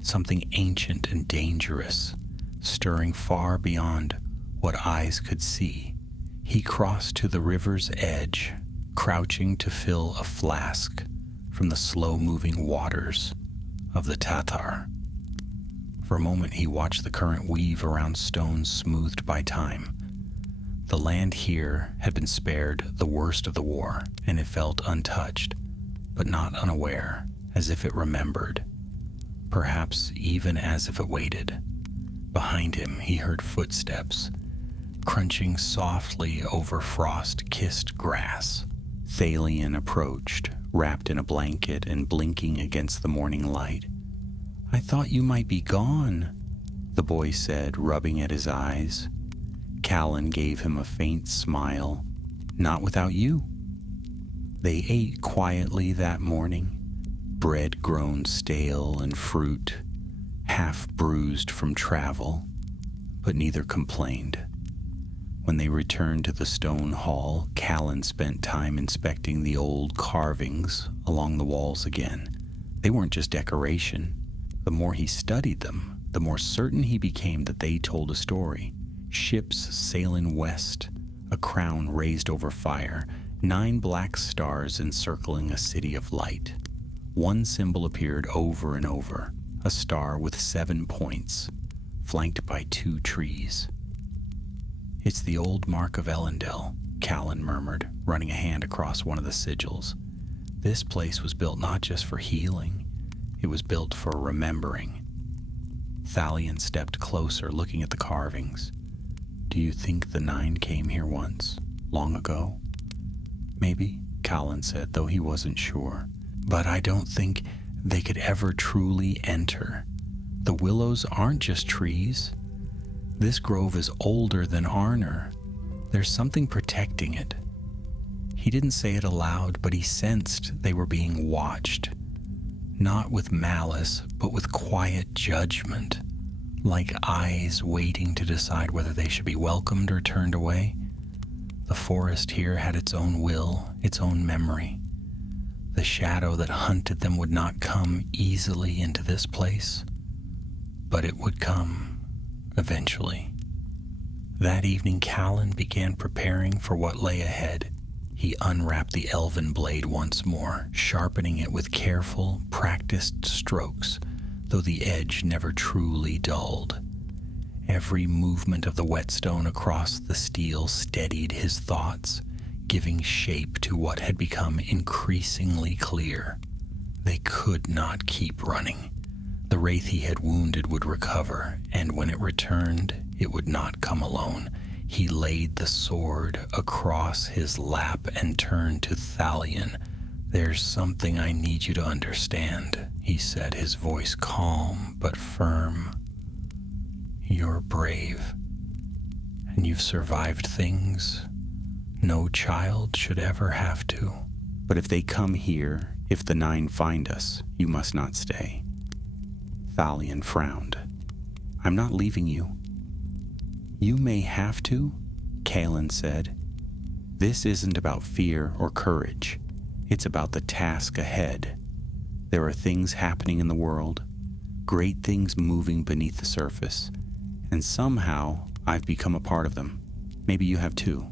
something ancient and dangerous, stirring far beyond what eyes could see. He crossed to the river's edge, crouching to fill a flask from the slow-moving waters of the Tathar. For a moment he watched the current weave around stones smoothed by time. The land here had been spared the worst of the war, and it felt untouched, but not unaware, as if it remembered, perhaps even as if it waited. Behind him he heard footsteps, crunching softly over frost-kissed grass. Thalion approached, wrapped in a blanket and blinking against the morning light. "I thought you might be gone," the boy said, rubbing at his eyes. Callan gave him a faint smile. "Not without you." They ate quietly that morning, bread grown stale and fruit, half bruised from travel, but neither complained. When they returned to the stone hall, Callan spent time inspecting the old carvings along the walls again. They weren't just decoration. The more he studied them, the more certain he became that they told a story. Ships sailing west, a crown raised over fire, 9 black stars encircling a city of light. One symbol appeared over and over, a star with 7 points, flanked by 2 trees. "It's the old mark of Elendil," Callan murmured, running a hand across one of the sigils. "This place was built not just for healing, it was built for remembering." Thalion stepped closer, looking at the carvings. "Do you think the 9 came here once, long ago?" "Maybe," Callan said, though he wasn't sure. "But I don't think they could ever truly enter. The willows aren't just trees. This grove is older than Arnor. There's something protecting it." He didn't say it aloud, but he sensed they were being watched. Not with malice, but with quiet judgment, like eyes waiting to decide whether they should be welcomed or turned away. The forest here had its own will, its own memory. The shadow that hunted them would not come easily into this place, but it would come eventually. That evening, Callan began preparing for what lay ahead. He unwrapped the elven blade once more, sharpening it with careful, practiced strokes, though the edge never truly dulled. Every movement of the whetstone across the steel steadied his thoughts, giving shape to what had become increasingly clear. They could not keep running. The wraith he had wounded would recover, and when it returned, it would not come alone. He laid the sword across his lap and turned to Thalion. "There's something I need you to understand," he said, his voice calm but firm. "You're brave, and you've survived things no child should ever have to. But if they come here, if the 9 find us, you must not stay." Thalion frowned. "I'm not leaving you." "You may have to," Callan said. "This isn't about fear or courage. It's about the task ahead. There are things happening in the world, great things moving beneath the surface, and somehow I've become a part of them. Maybe you have too.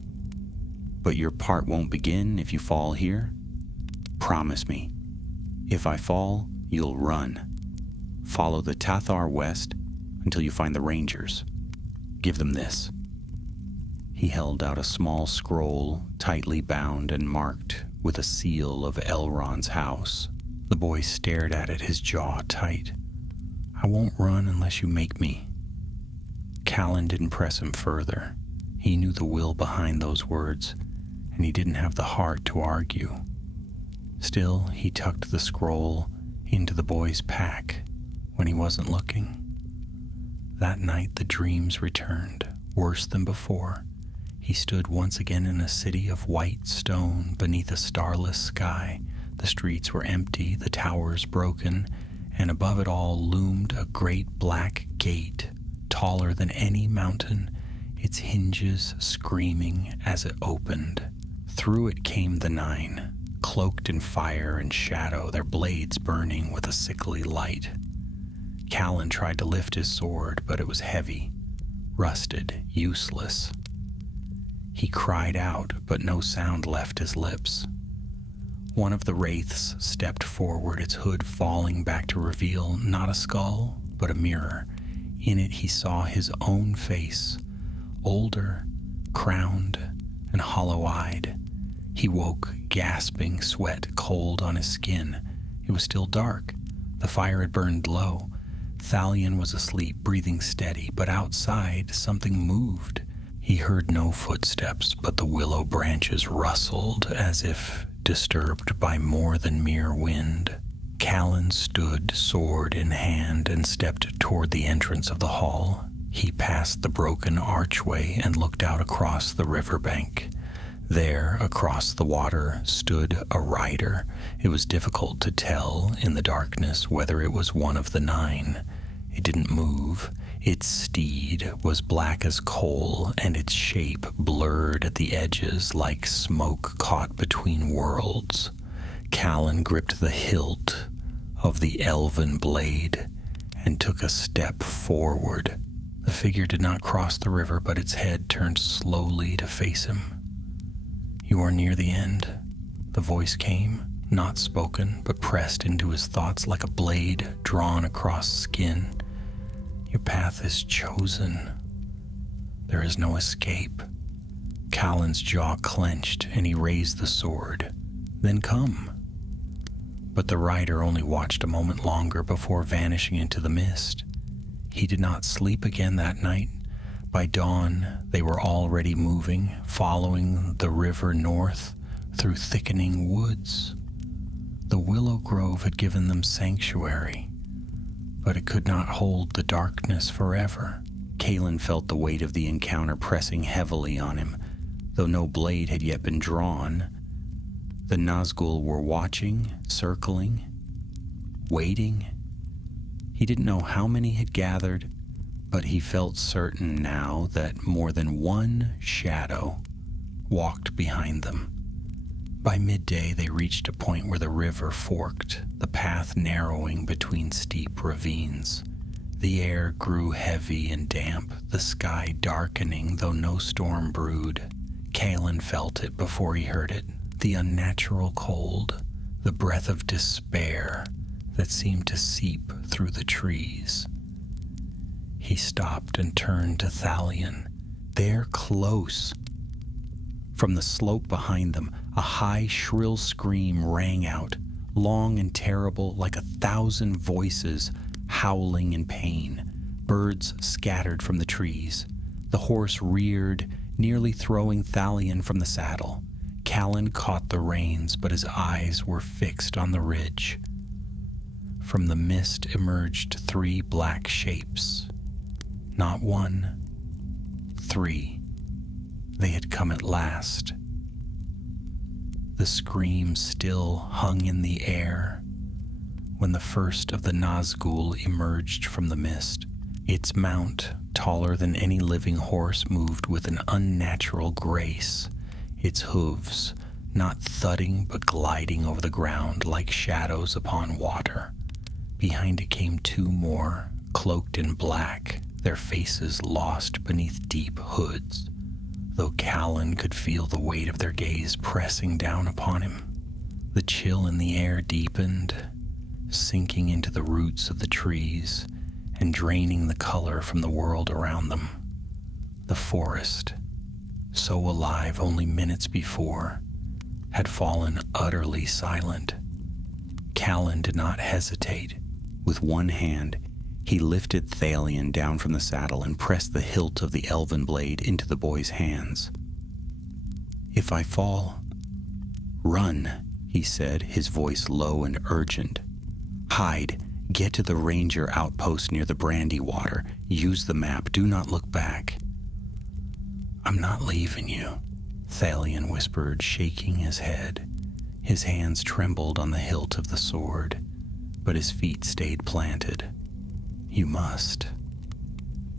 But your part won't begin if you fall here. Promise me. If I fall, you'll run. Follow the Tathar west until you find the Rangers. Give them this." He held out a small scroll, tightly bound and marked with a seal of Elrond's house. The boy stared at it, his jaw tight. "I won't run unless you make me." Callan didn't press him further. He knew the will behind those words, and he didn't have the heart to argue. Still, he tucked the scroll into the boy's pack when he wasn't looking. That night the dreams returned, worse than before. He stood once again in a city of white stone beneath a starless sky. The streets were empty, the towers broken, and above it all loomed a great black gate, taller than any mountain, its hinges screaming as it opened. Through it came the 9, cloaked in fire and shadow, their blades burning with a sickly light. Callan tried to lift his sword, but it was heavy, rusted, useless. He cried out, but no sound left his lips. One of the wraiths stepped forward, its hood falling back to reveal not a skull, but a mirror. In it he saw his own face, older, crowned, and hollow-eyed. He woke, gasping, sweat cold on his skin. It was still dark. The fire had burned low. Thalion was asleep, breathing steady, but outside something moved. He heard no footsteps, but the willow branches rustled as if disturbed by more than mere wind. Callan stood, sword in hand, and stepped toward the entrance of the hall. He passed the broken archway and looked out across the riverbank. There, across the water, stood a rider. It was difficult to tell in the darkness whether it was one of the 9. It didn't move. Its steed was black as coal, and its shape blurred at the edges like smoke caught between worlds. Callan gripped the hilt of the elven blade and took a step forward. The figure did not cross the river, but its head turned slowly to face him. "You are near the end," the voice came, not spoken, but pressed into his thoughts like a blade drawn across skin. "Your path is chosen. There is no escape." Callan's jaw clenched, and he raised the sword. "Then come." But the rider only watched a moment longer before vanishing into the mist. He did not sleep again that night. By dawn, they were already moving, following the river north through thickening woods. The willow grove had given them sanctuary, but it could not hold the darkness forever. Callan felt the weight of the encounter pressing heavily on him. Though no blade had yet been drawn, the Nazgûl were watching, circling, waiting. He didn't know how many had gathered, but he felt certain now that more than one shadow walked behind them. By midday, they reached a point where the river forked, the path narrowing between steep ravines. The air grew heavy and damp, the sky darkening, though no storm brewed. Callan felt it before he heard it, the unnatural cold, the breath of despair that seemed to seep through the trees. He stopped and turned to Thalion. They're close. From the slope behind them, a high, shrill scream rang out, long and terrible, like 1,000 voices howling in pain. Birds scattered from the trees. The horse reared, nearly throwing Thalion from the saddle. Callan caught the reins, but his eyes were fixed on the ridge. From the mist emerged 3 black shapes. Not 1, 3. They had come at last. The scream still hung in the air when the first of the Nazgûl emerged from the mist. Its mount, taller than any living horse, moved with an unnatural grace, its hooves not thudding but gliding over the ground like shadows upon water. Behind it came 2 more, cloaked in black, their faces lost beneath deep hoods, though Callan could feel the weight of their gaze pressing down upon him. The chill in the air deepened, sinking into the roots of the trees and draining the color from the world around them. The forest, so alive only minutes before, had fallen utterly silent. Callan did not hesitate. With one hand, he lifted Thalion down from the saddle and pressed the hilt of the elven blade into the boy's hands. "If I fall, run," he said, his voice low and urgent. "Hide, get to the ranger outpost near the brandy water. Use the map, do not look back." "I'm not leaving you," Thalion whispered, shaking his head. His hands trembled on the hilt of the sword, but his feet stayed planted. "You must."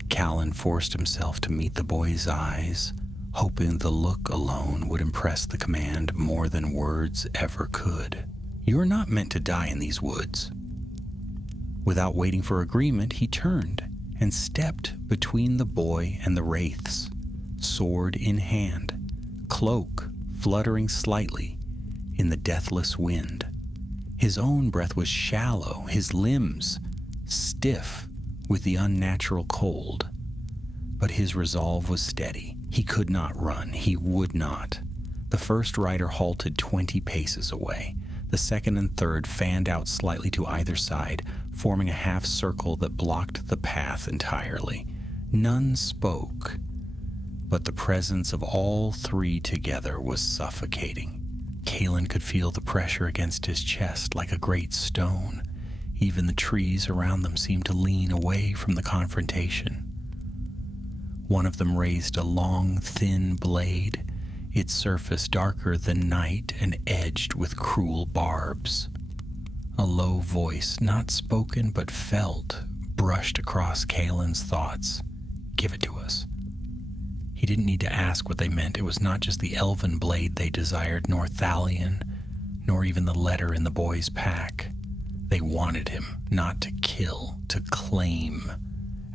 Callan forced himself to meet the boy's eyes, hoping the look alone would impress the command more than words ever could. "You are not meant to die in these woods." Without waiting for agreement, he turned and stepped between the boy and the wraiths, sword in hand, cloak fluttering slightly in the deathless wind. His own breath was shallow, his limbs stiff with the unnatural cold. But his resolve was steady. He could not run. He would not. The first rider halted 20 paces away. The second and third fanned out slightly to either side, forming a half circle that blocked the path entirely. None spoke, but the presence of all three together was suffocating. Kalen could feel the pressure against his chest like a great stone. Even the trees around them seemed to lean away from the confrontation. One of them raised a long, thin blade, its surface darker than night and edged with cruel barbs. A low voice, not spoken but felt, brushed across Kalen's thoughts. "Give it to us." He didn't need to ask what they meant. It was not just the elven blade they desired, nor Thalion, nor even the letter in the boy's pack. They wanted him, not to kill, to claim,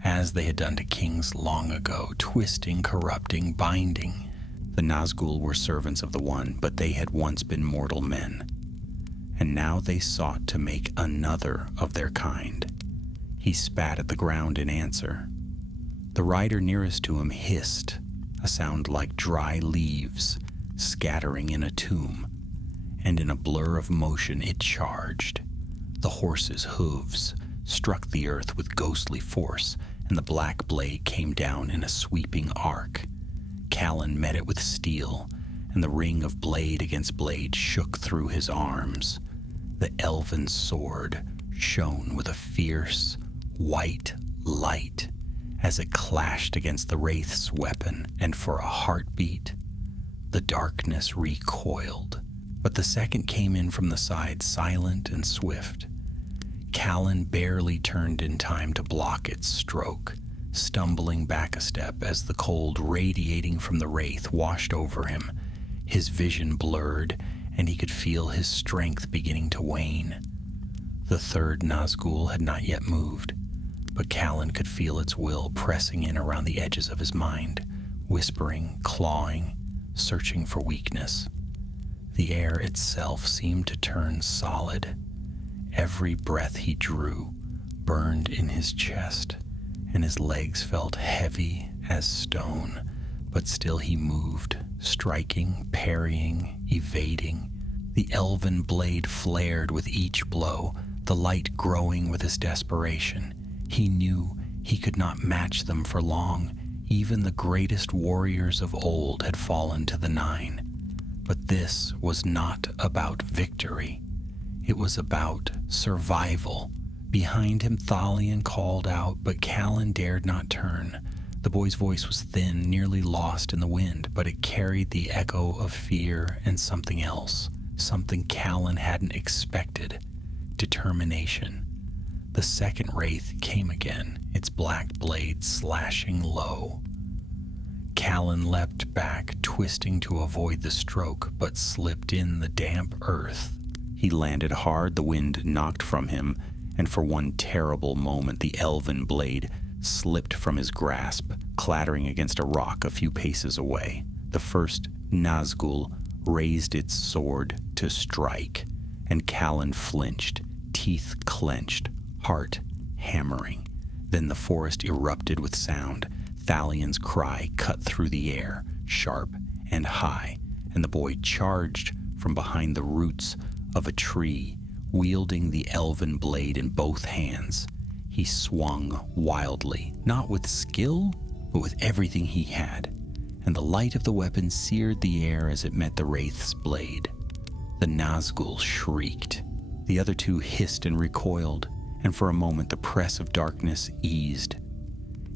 as they had done to kings long ago, twisting, corrupting, binding. The Nazgûl were servants of the One, but they had once been mortal men, and now they sought to make another of their kind. He spat at the ground in answer. The rider nearest to him hissed, a sound like dry leaves scattering in a tomb, and in a blur of motion it charged. The horse's hooves struck the earth with ghostly force, and the black blade came down in a sweeping arc. Kalen met it with steel, and the ring of blade against blade shook through his arms. The elven sword shone with a fierce, white light as it clashed against the wraith's weapon, and for a heartbeat, the darkness recoiled. But the second came in from the side, silent and swift. Kalen barely turned in time to block its stroke, stumbling back a step as the cold radiating from the wraith washed over him. His vision blurred, and he could feel his strength beginning to wane. The third Nazgûl had not yet moved, but Kalen could feel its will pressing in around the edges of his mind, whispering, clawing, searching for weakness. The air itself seemed to turn solid. Every breath he drew burned in his chest, and his legs felt heavy as stone, but still he moved, striking, parrying, evading. The elven blade flared with each blow, the light growing with his desperation. He knew he could not match them for long. Even the greatest warriors of old had fallen to the nine. But this was not about victory. It was about survival. Behind him, Thalion called out, but Kalen dared not turn. The boy's voice was thin, nearly lost in the wind, but it carried the echo of fear and something else, something Kalen hadn't expected: determination. The second wraith came again, its black blade slashing low. Kalen leapt back, twisting to avoid the stroke, but slipped in the damp earth. He landed hard, the wind knocked from him, and for one terrible moment the elven blade slipped from his grasp, clattering against a rock a few paces away. The first Nazgûl raised its sword to strike, and Kalen flinched, teeth clenched, heart hammering. Then the forest erupted with sound. Thalion's cry cut through the air, sharp and high, and the boy charged from behind the roots of a tree, wielding the elven blade in both hands. He swung wildly, not with skill, but with everything he had, and the light of the weapon seared the air as it met the wraith's blade. The Nazgûl shrieked. The other two hissed and recoiled, and for a moment the press of darkness eased.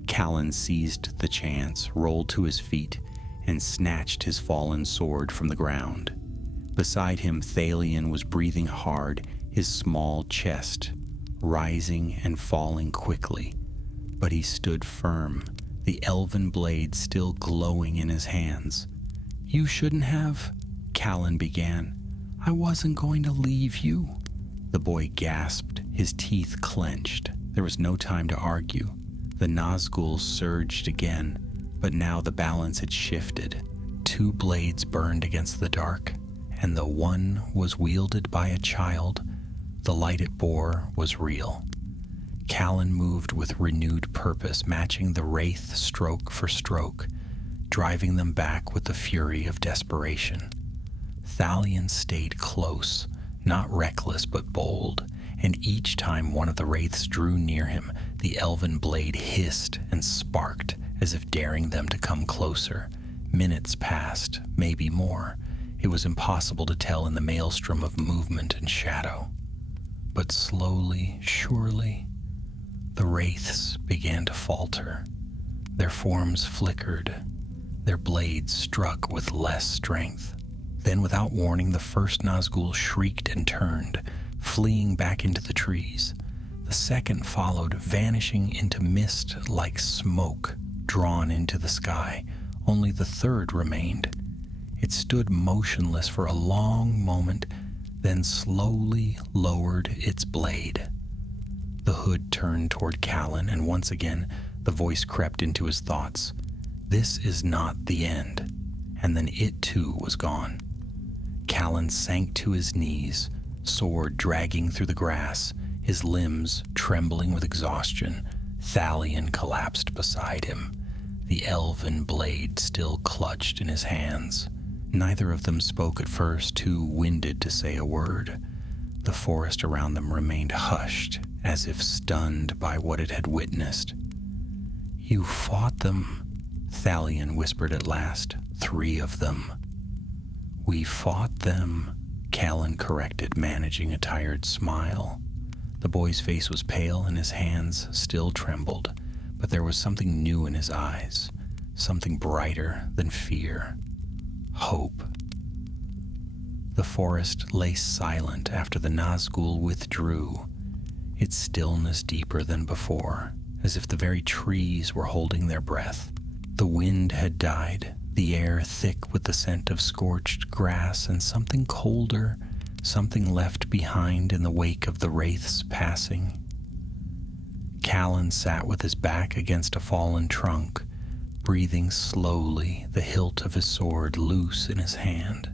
Kalen seized the chance, rolled to his feet, and snatched his fallen sword from the ground. Beside him, Thalion was breathing hard, his small chest rising and falling quickly, but he stood firm, the elven blade still glowing in his hands. "You shouldn't have," Callan began. "I wasn't going to leave you." The boy gasped, his teeth clenched. There was no time to argue. The Nazgûl surged again, but now the balance had shifted. 2 blades burned against the dark, and the one was wielded by a child. The light it bore was real. Callan moved with renewed purpose, matching the wraith stroke for stroke, driving them back with the fury of desperation. Thalion stayed close, not reckless but bold, and each time one of the wraiths drew near him, the elven blade hissed and sparked as if daring them to come closer. Minutes passed, maybe more. It was impossible to tell in the maelstrom of movement and shadow. But slowly, surely, the wraiths began to falter. Their forms flickered. Their blades struck with less strength. Then, without warning, the first Nazgûl shrieked and turned, fleeing back into the trees. The second followed, vanishing into mist like smoke drawn into the sky. Only the third remained. It stood motionless for a long moment, then slowly lowered its blade. The hood turned toward Callan, and once again the voice crept into his thoughts. This is not the end. And then it too was gone. Callan sank to his knees, sword dragging through the grass, his limbs trembling with exhaustion. Thalion collapsed beside him, the elven blade still clutched in his hands. Neither of them spoke at first, too winded to say a word. The forest around them remained hushed, as if stunned by what it had witnessed. "You fought them," Thalion whispered at last. "3 of them." "We fought them," Callan corrected, managing a tired smile. The boy's face was pale and his hands still trembled, but there was something new in his eyes, something brighter than fear. Hope. The forest lay silent after the Nazgûl withdrew, its stillness deeper than before, as if the very trees were holding their breath. The wind had died, the air thick with the scent of scorched grass, and something colder, something left behind in the wake of the wraith's passing. Callan sat with his back against a fallen trunk, breathing slowly, the hilt of his sword loose in his hand.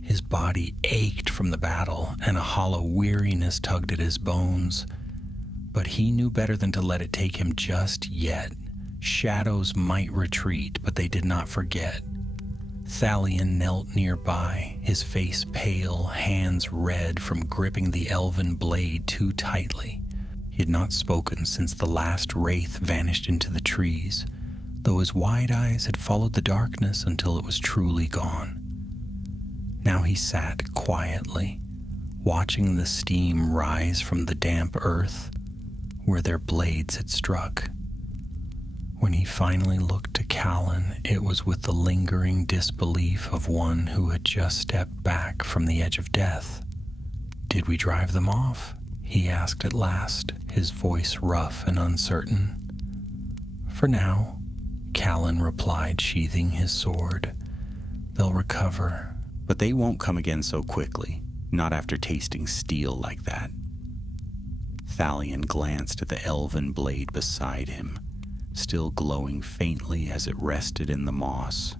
His body ached from the battle, and a hollow weariness tugged at his bones. But he knew better than to let it take him just yet. Shadows might retreat, but they did not forget. Thalion knelt nearby, his face pale, hands red from gripping the elven blade too tightly. He had not spoken since the last wraith vanished into the trees, though his wide eyes had followed the darkness until it was truly gone. Now he sat quietly, watching the steam rise from the damp earth where their blades had struck. When he finally looked to Callan, it was with the lingering disbelief of one who had just stepped back from the edge of death. "Did we drive them off?" he asked at last, his voice rough and uncertain. "For now," Callan replied, sheathing his sword. "They'll recover." But they won't come again so quickly, not after tasting steel like that. Thalion glanced at the elven blade beside him, still glowing faintly as it rested in the moss.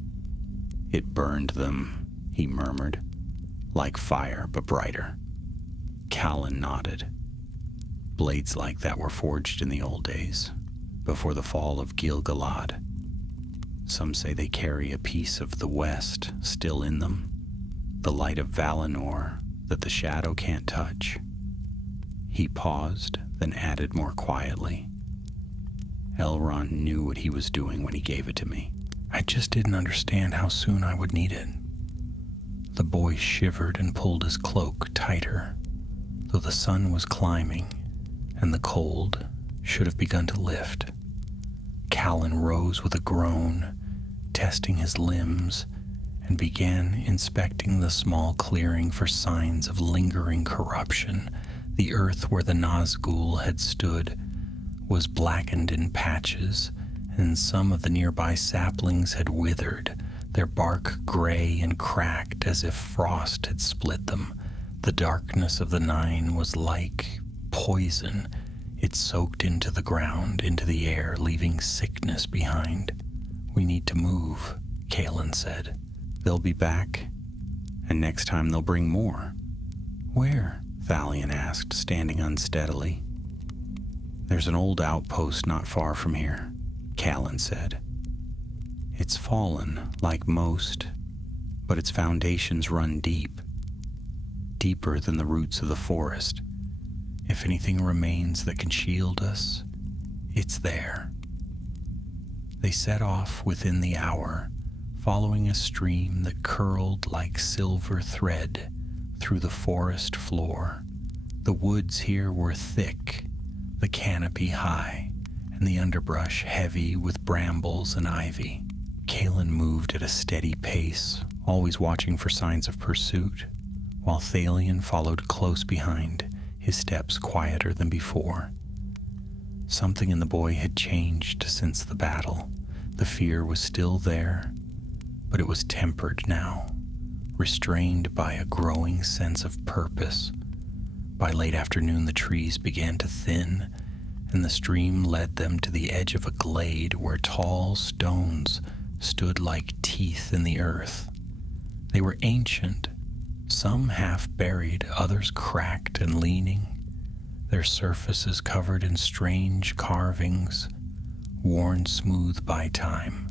"It burned them," he murmured, "like fire, but brighter." Callan nodded. Blades like that were forged in the old days, before the fall of Gil-galad. Some say they carry a piece of the West still in them, the light of Valinor that the shadow can't touch. He paused, then added more quietly, "Elrond knew what he was doing when he gave it to me. I just didn't understand how soon I would need it." The boy shivered and pulled his cloak tighter, though the sun was climbing and the cold should have begun to lift. Callan rose with a groan, testing his limbs, and began inspecting the small clearing for signs of lingering corruption. The earth where the Nazgûl had stood was blackened in patches, and some of the nearby saplings had withered, their bark gray and cracked as if frost had split them. The darkness of the Nine was like poison. It soaked into the ground, into the air, leaving sickness behind. "We need to move," Kalen said. "They'll be back, and next time they'll bring more." "Where?" Thalion asked, standing unsteadily. "There's an old outpost not far from here," Kalen said. "It's fallen, like most, but its foundations run deep, deeper than the roots of the forest. If anything remains that can shield us, it's there." They set off within the hour, following a stream that curled like silver thread through the forest floor. The woods here were thick, the canopy high, and the underbrush heavy with brambles and ivy. Kalen moved at a steady pace, always watching for signs of pursuit, while Thalion followed close behind, his steps quieter than before. Something in the boy had changed since the battle. The fear was still there, but it was tempered now, restrained by a growing sense of purpose. By late afternoon, the trees began to thin, and the stream led them to the edge of a glade where tall stones stood like teeth in the earth. They were ancient, some half buried, others cracked and leaning, their surfaces covered in strange carvings, worn smooth by time.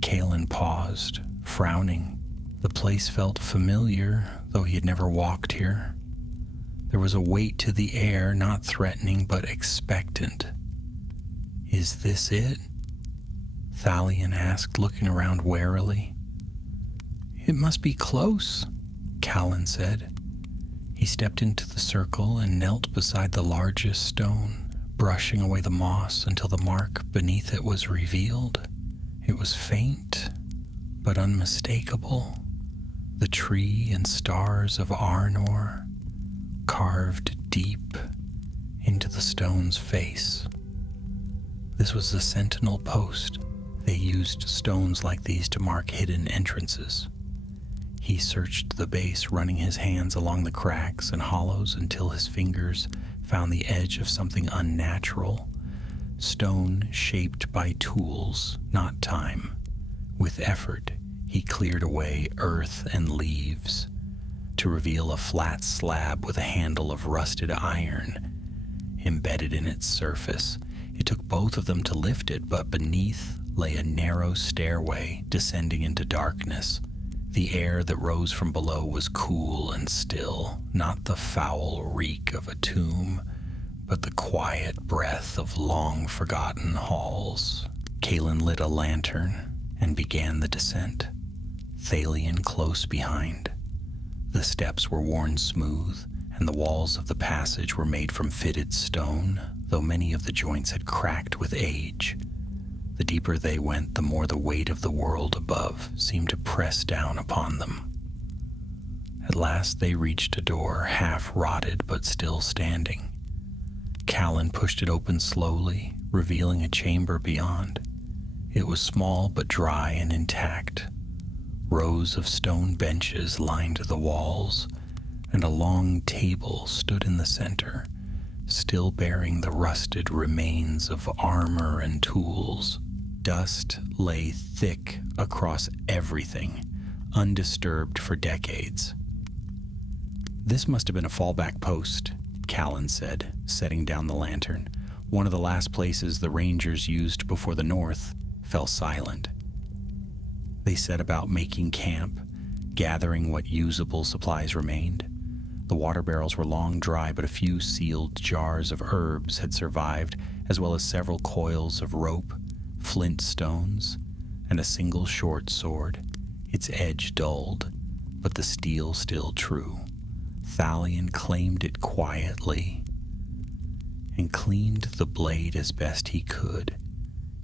Kalen paused, frowning. The place felt familiar, though he had never walked here. There was a weight to the air, not threatening but expectant. "Is this it?" Thalion asked, looking around warily. "It must be close," Kalen said. He stepped into the circle and knelt beside the largest stone, brushing away the moss until the mark beneath it was revealed. It was faint, but unmistakable. The tree and stars of Arnor carved deep into the stone's face. This was the sentinel post. They used stones like these to mark hidden entrances. He searched the base, running his hands along the cracks and hollows until his fingers found the edge of something unnatural, stone shaped by tools, not time. With effort, he cleared away earth and leaves to reveal a flat slab with a handle of rusted iron embedded in its surface. It took both of them to lift it, but beneath lay a narrow stairway descending into darkness. The air that rose from below was cool and still, not the foul reek of a tomb, but the quiet breath of long-forgotten halls. Kalen lit a lantern and began the descent, Thalion close behind. The steps were worn smooth, and the walls of the passage were made from fitted stone, though many of the joints had cracked with age. The deeper they went, the more the weight of the world above seemed to press down upon them. At last they reached a door, half rotted but still standing. Kalen pushed it open slowly, revealing a chamber beyond. It was small but dry and intact. Rows of stone benches lined the walls, and a long table stood in the center, still bearing the rusted remains of armor and tools. Dust lay thick across everything, undisturbed for decades. "This must have been a fallback post," Kalen said, setting down the lantern. One of the last places the Rangers used before the North fell silent. They set about making camp, gathering what usable supplies remained. The water barrels were long dry, but a few sealed jars of herbs had survived, as well as several coils of rope, flint stones, and a single short sword, its edge dulled, but the steel still true. Thalion claimed it quietly and cleaned the blade as best he could,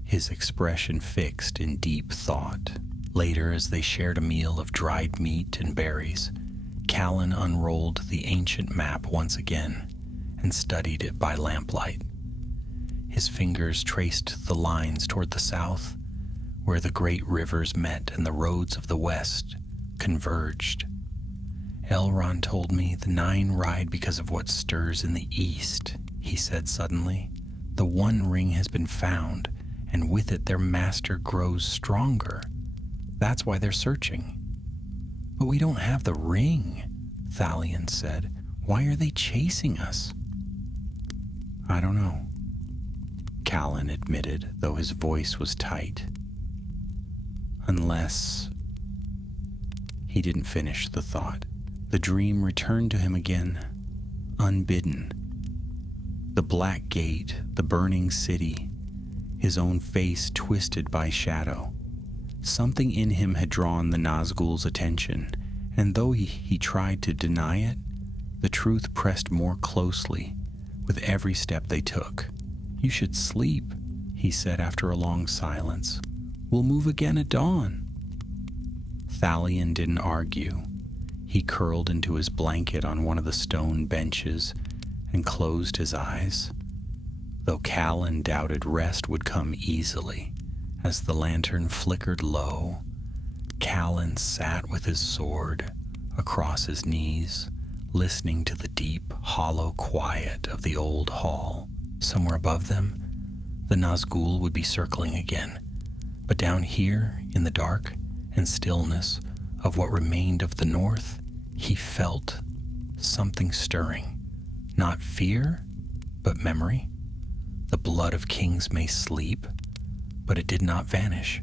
his expression fixed in deep thought. Later, as they shared a meal of dried meat and berries, Kalen unrolled the ancient map once again and studied it by lamplight. His fingers traced the lines toward the south, where the great rivers met and the roads of the west converged. Elrond told me the Nine ride because of what stirs in the east, he said suddenly. The One Ring has been found, and with it their master grows stronger. That's why they're searching. But we don't have the ring, Thalion said. Why are they chasing us? I don't know, Callan admitted, though his voice was tight. Unless... He didn't finish the thought. The dream returned to him again, unbidden. The black gate, the burning city, his own face twisted by shadow. Something in him had drawn the Nazgûl's attention, and though he tried to deny it, the truth pressed more closely with every step they took. You should sleep, he said after a long silence. We'll move again at dawn. Thalion didn't argue. He curled into his blanket on one of the stone benches and closed his eyes, though Callan doubted rest would come easily. As the lantern flickered low, Callan sat with his sword across his knees, listening to the deep, hollow quiet of the old hall. Somewhere above them, the Nazgûl would be circling again. But down here, in the dark and stillness of what remained of the north, he felt something stirring. Not fear, but memory. The blood of kings may sleep, but it did not vanish.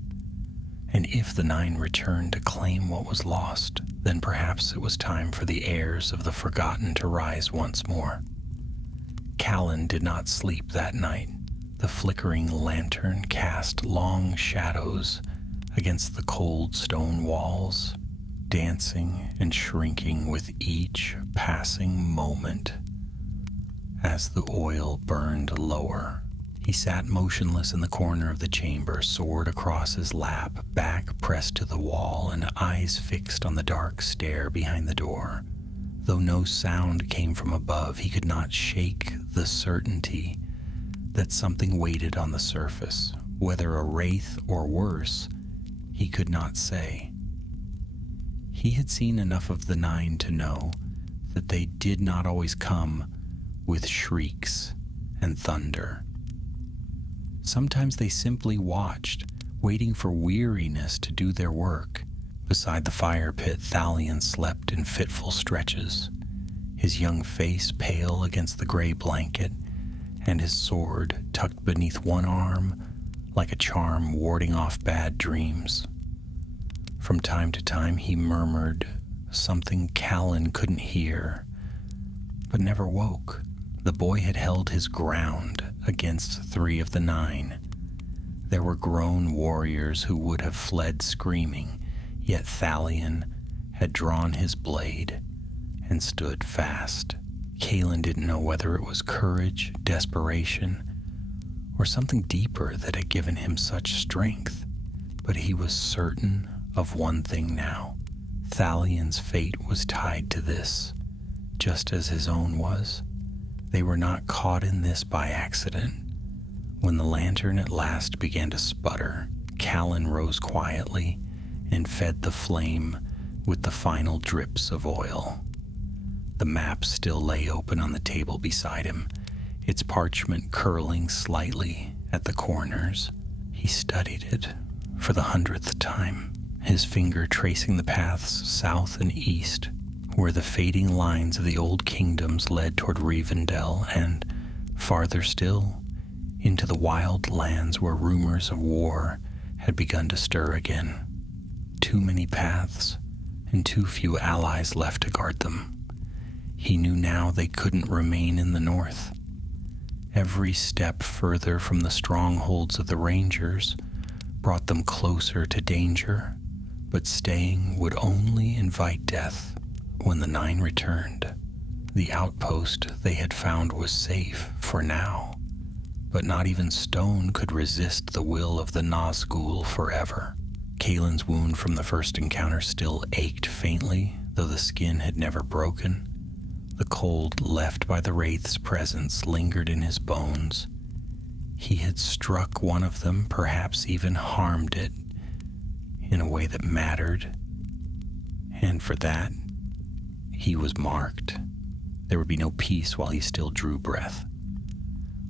And if the Nine returned to claim what was lost, then perhaps it was time for the heirs of the forgotten to rise once more. Callan did not sleep that night. The flickering lantern cast long shadows against the cold stone walls, dancing and shrinking with each passing moment. As the oil burned lower, he sat motionless in the corner of the chamber, sword across his lap, back pressed to the wall, and eyes fixed on the dark stair behind the door. Though no sound came from above, he could not shake the certainty that something waited on the surface. Whether a wraith or worse, he could not say. He had seen enough of the Nine to know that they did not always come with shrieks and thunder. Sometimes they simply watched, waiting for weariness to do their work. Beside the fire pit, Thalion slept in fitful stretches, his young face pale against the gray blanket, and his sword tucked beneath one arm like a charm warding off bad dreams. From time to time he murmured something Callan couldn't hear, but never woke. The boy had held his ground against 3 of the 9. There were grown warriors who would have fled screaming, yet Thalion had drawn his blade and stood fast. Callan didn't know whether it was courage, desperation, or something deeper that had given him such strength, but he was certain of one thing now. Thalion's fate was tied to this, just as his own was. They were not caught in this by accident. When the lantern at last began to sputter, Callan rose quietly and fed the flame with the final drips of oil. The map still lay open on the table beside him, its parchment curling slightly at the corners. He studied it for the 100th time, his finger tracing the paths south and east, where the fading lines of the old kingdoms led toward Rivendell, and, farther still, into the wild lands where rumors of war had begun to stir again. Too many paths, and too few allies left to guard them. He knew now they couldn't remain in the north. Every step further from the strongholds of the Rangers brought them closer to danger, but staying would only invite death. When the 9 returned, the outpost they had found was safe for now, but not even stone could resist the will of the Nazgûl forever. Callan's wound from the first encounter still ached faintly, though the skin had never broken. The cold left by the wraith's presence lingered in his bones. He had struck one of them, perhaps even harmed it, in a way that mattered. And for that, he was marked. There would be no peace while he still drew breath.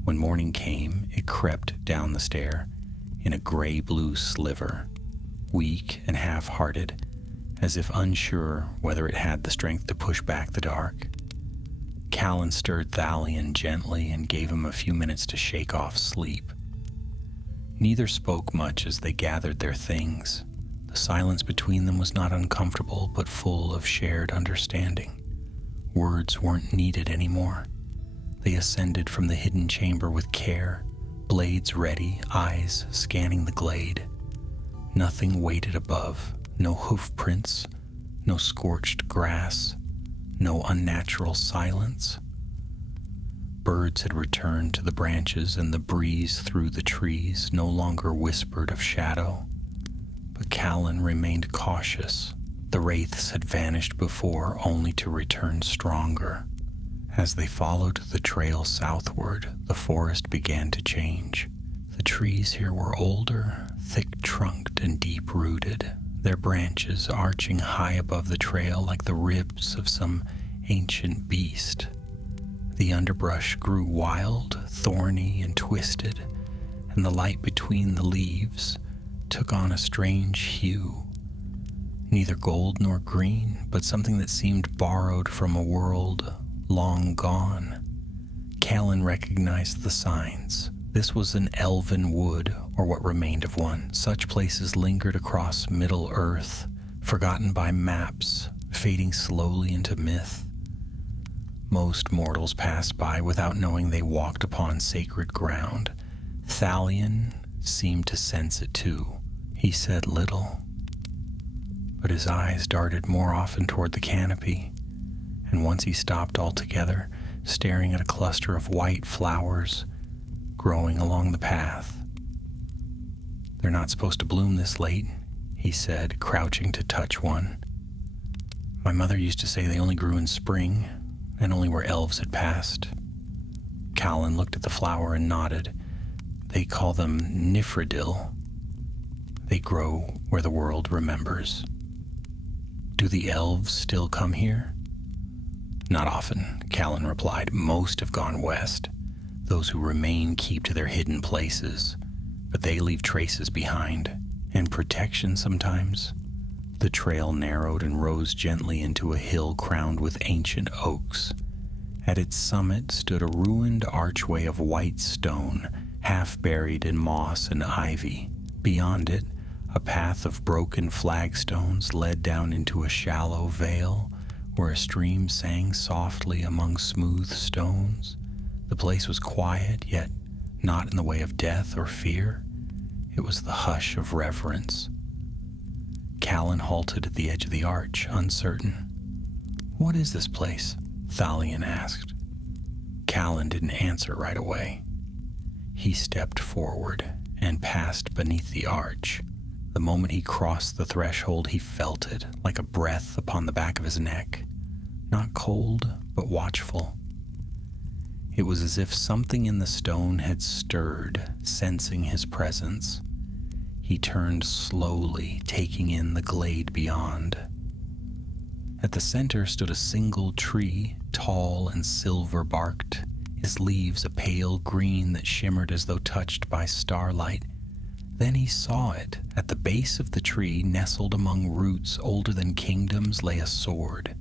When morning came, it crept down the stair in a gray-blue sliver, weak and half-hearted, as if unsure whether it had the strength to push back the dark. Callan stirred Thalion gently and gave him a few minutes to shake off sleep. Neither spoke much as they gathered their things. The silence between them was not uncomfortable, but full of shared understanding. Words weren't needed anymore. They ascended from the hidden chamber with care, blades ready, eyes scanning the glade. Nothing waited above, no hoof prints, no scorched grass, no unnatural silence. Birds had returned to the branches, and the breeze through the trees no longer whispered of shadow. But Callan remained cautious. The wraiths had vanished before, only to return stronger. As they followed the trail southward, the forest began to change. The trees here were older, thick-trunked and deep-rooted, their branches arching high above the trail like the ribs of some ancient beast. The underbrush grew wild, thorny, and twisted, and the light between the leaves took on a strange hue. Neither gold nor green, but something that seemed borrowed from a world long gone. Callan recognized the signs. This was an elven wood, or what remained of one. Such places lingered across Middle-earth, forgotten by maps, fading slowly into myth. Most mortals passed by without knowing they walked upon sacred ground. Thalion seemed to sense it too. He said little, but his eyes darted more often toward the canopy, and once he stopped altogether, staring at a cluster of white flowers growing along the path. "They're not supposed to bloom this late," he said, crouching to touch one. "My mother used to say they only grew in spring, and only where elves had passed." Callan looked at the flower and nodded. "They call them nifridil. They grow where the world remembers." "Do the elves still come here?" "Not often," Callan replied. "Most have gone west. Those who remain keep to their hidden places, but they leave traces behind, and protection sometimes." The trail narrowed and rose gently into a hill crowned with ancient oaks. At its summit stood a ruined archway of white stone, half buried in moss and ivy. Beyond it, a path of broken flagstones led down into a shallow vale where a stream sang softly among smooth stones. The place was quiet, yet not in the way of death or fear. It was the hush of reverence. Callan halted at the edge of the arch, uncertain. "What is this place?" Thalion asked. Callan didn't answer right away. He stepped forward and passed beneath the arch. The moment he crossed the threshold, he felt it, like a breath upon the back of his neck. Not cold, but watchful. It was as if something in the stone had stirred, sensing his presence. He turned slowly, taking in the glade beyond. At the center stood a single tree, tall and silver-barked, its leaves a pale green that shimmered as though touched by starlight. Then he saw it. At the base of the tree, nestled among roots older than kingdoms, lay a sword.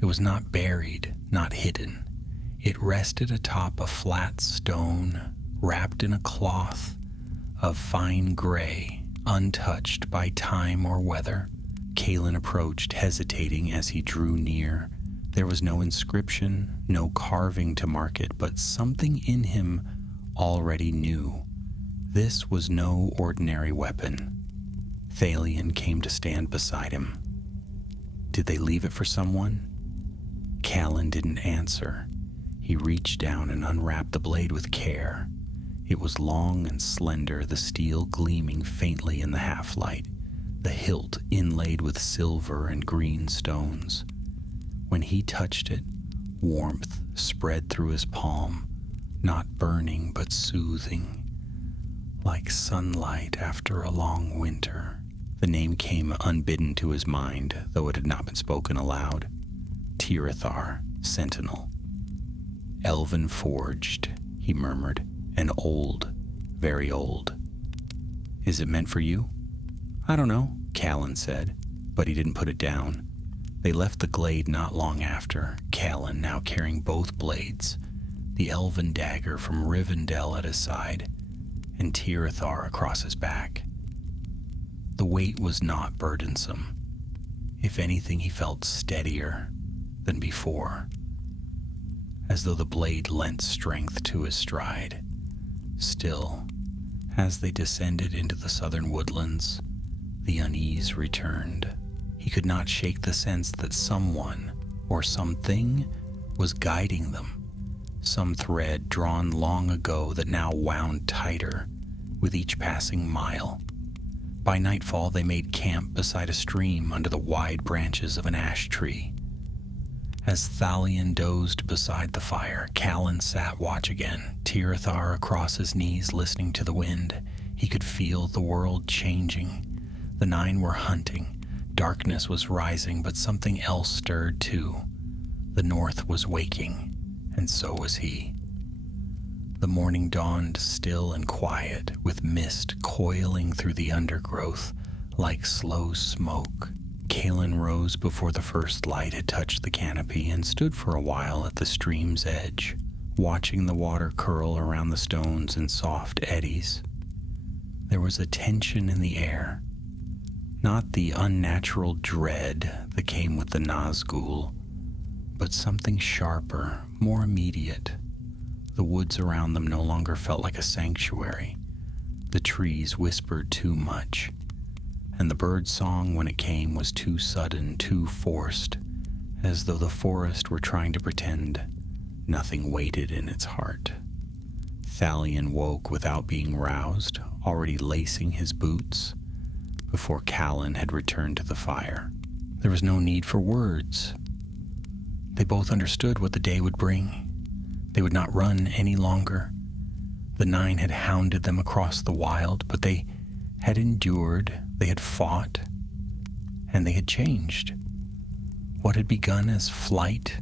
It was not buried, not hidden. It rested atop a flat stone, wrapped in a cloth of fine gray, untouched by time or weather. Callan approached, hesitating as he drew near. There was no inscription, no carving to mark it, but something in him already knew. This was no ordinary weapon. Thalion came to stand beside him. "Did they leave it for someone?" Callan didn't answer. He reached down and unwrapped the blade with care. It was long and slender, the steel gleaming faintly in the half-light, the hilt inlaid with silver and green stones. When he touched it, warmth spread through his palm, not burning but soothing. like sunlight after a long winter. The name came unbidden to his mind, though it had not been spoken aloud. Tirithar, Sentinel. Elven forged, he murmured, and old, very old. Is it meant for you? I don't know, Callan said, but he didn't put it down. They left the glade not long after, Callan now carrying both blades, the elven dagger from Rivendell at his side, and Tirithar across his back. The weight was not burdensome. If anything, he felt steadier than before, as though the blade lent strength to his stride. Still, as they descended into the southern woodlands, the unease returned. He could not shake the sense that someone or something was guiding them, some thread drawn long ago that now wound tighter with each passing mile. By nightfall, they made camp beside a stream under the wide branches of an ash tree. As Thalion dozed beside the fire, Callan sat watch again, Tirithar across his knees listening to the wind. He could feel the world changing. The nine were hunting. Darkness was rising, but something else stirred too. The north was waking, and so was he. The morning dawned still and quiet, with mist coiling through the undergrowth like slow smoke. Callan rose before the first light had touched the canopy and stood for a while at the stream's edge, watching the water curl around the stones in soft eddies. There was a tension in the air, not the unnatural dread that came with the Nazgûl, but something sharper, more immediate. The woods around them no longer felt like a sanctuary. The trees whispered too much, and the bird song when it came was too sudden, too forced, as though the forest were trying to pretend nothing waited in its heart. Thalion woke without being roused, already lacing his boots, before Callan had returned to the fire. There was no need for words. They both understood what the day would bring. They would not run any longer. The nine had hounded them across the wild, but they had endured, they had fought, and they had changed. What had begun as flight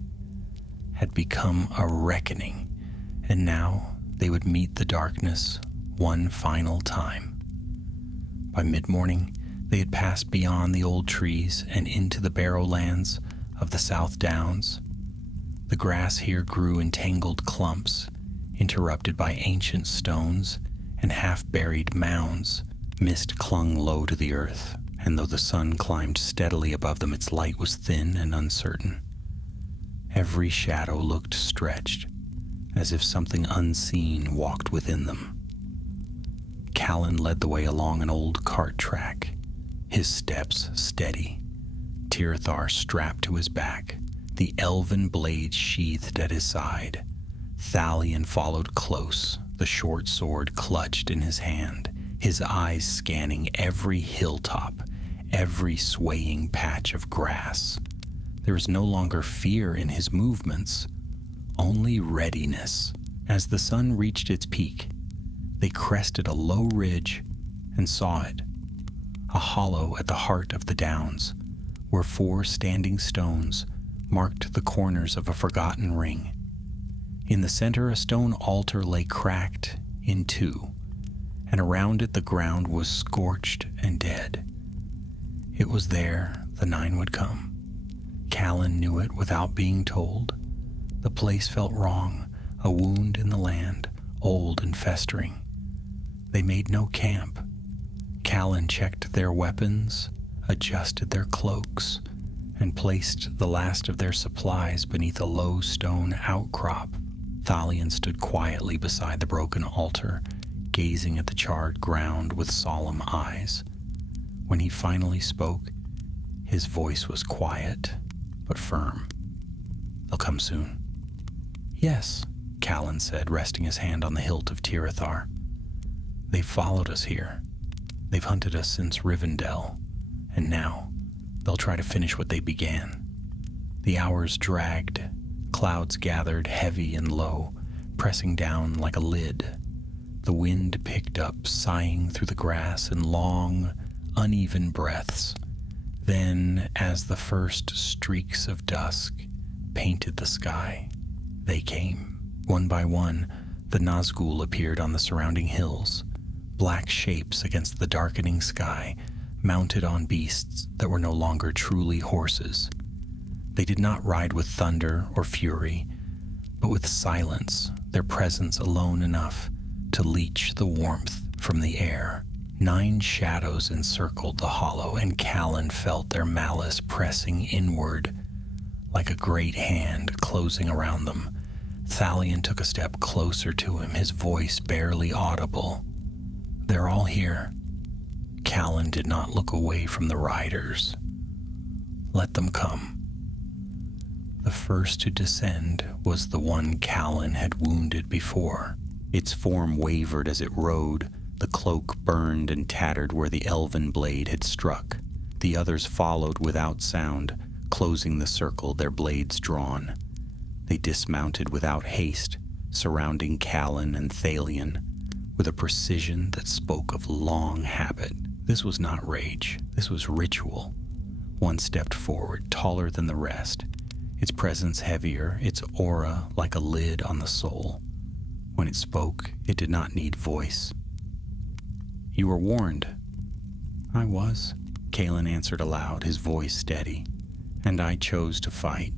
had become a reckoning, and now they would meet the darkness one final time. By mid-morning, they had passed beyond the old trees and into the barrowlands of the South Downs. The grass here grew in tangled clumps, interrupted by ancient stones and half-buried mounds. Mist clung low to the earth, and though the sun climbed steadily above them, its light was thin and uncertain. Every shadow looked stretched, as if something unseen walked within them. Callan led the way along an old cart track, his steps steady, Tirithar strapped to his back, the elven blade sheathed at his side. Thalion followed close, the short sword clutched in his hand, his eyes scanning every hilltop, every swaying patch of grass. There was no longer fear in his movements, only readiness. As the sun reached its peak, they crested a low ridge and saw it, a hollow at the heart of the downs, where 4 standing stones marked the corners of a forgotten ring. In the center, a stone altar lay cracked in 2, and around it the ground was scorched and dead. It was there the 9 would come. Callan knew it without being told. The place felt wrong, a wound in the land, old and festering. They made no camp. Callan checked their weapons, adjusted their cloaks, and placed the last of their supplies beneath a low stone outcrop. Thalion stood quietly beside the broken altar, gazing at the charred ground with solemn eyes. When he finally spoke, his voice was quiet but firm. They'll come soon. Yes, Callan said, resting his hand on the hilt of Tirithar. They've followed us here. They've hunted us since Rivendell, and now they'll try to finish what they began. The hours dragged, clouds gathered heavy and low, pressing down like a lid. The wind picked up, sighing through the grass in long, uneven breaths. Then, as the first streaks of dusk painted the sky, they came. One by one, the Nazgûl appeared on the surrounding hills, black shapes against the darkening sky, mounted on beasts that were no longer truly horses. They did not ride with thunder or fury, but with silence, their presence alone enough to leach the warmth from the air. 9 shadows encircled the hollow, and Callan felt their malice pressing inward like a great hand closing around them. Thalion took a step closer to him, his voice barely audible. "They're all here." Callan did not look away from the riders. "Let them come." The first to descend was the one Callan had wounded before. Its form wavered as it rode, the cloak burned and tattered where the elven blade had struck. The others followed without sound, closing the circle, their blades drawn. They dismounted without haste, surrounding Callan and Thalion with a precision that spoke of long habit. This was not rage, this was ritual. One stepped forward, taller than the rest, its presence heavier, its aura like a lid on the soul. When it spoke, it did not need voice. "You were warned." "I was," Callan answered aloud, his voice steady. "And I chose to fight."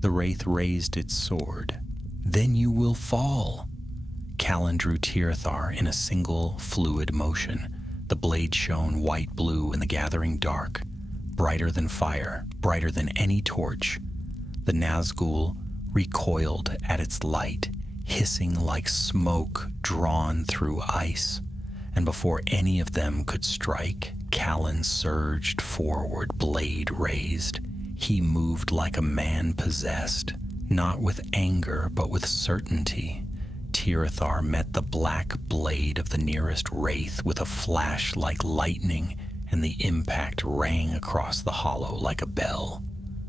The wraith raised its sword. "Then you will fall." Callan drew Tirithar in a single, fluid motion. The blade shone white-blue in the gathering dark, brighter than fire, brighter than any torch. The Nazgûl recoiled at its light, hissing like smoke drawn through ice. And before any of them could strike, Callan surged forward, blade raised. He moved like a man possessed, not with anger, but with certainty. Tirithar met the black blade of the nearest wraith with a flash like lightning, and the impact rang across the hollow like a bell.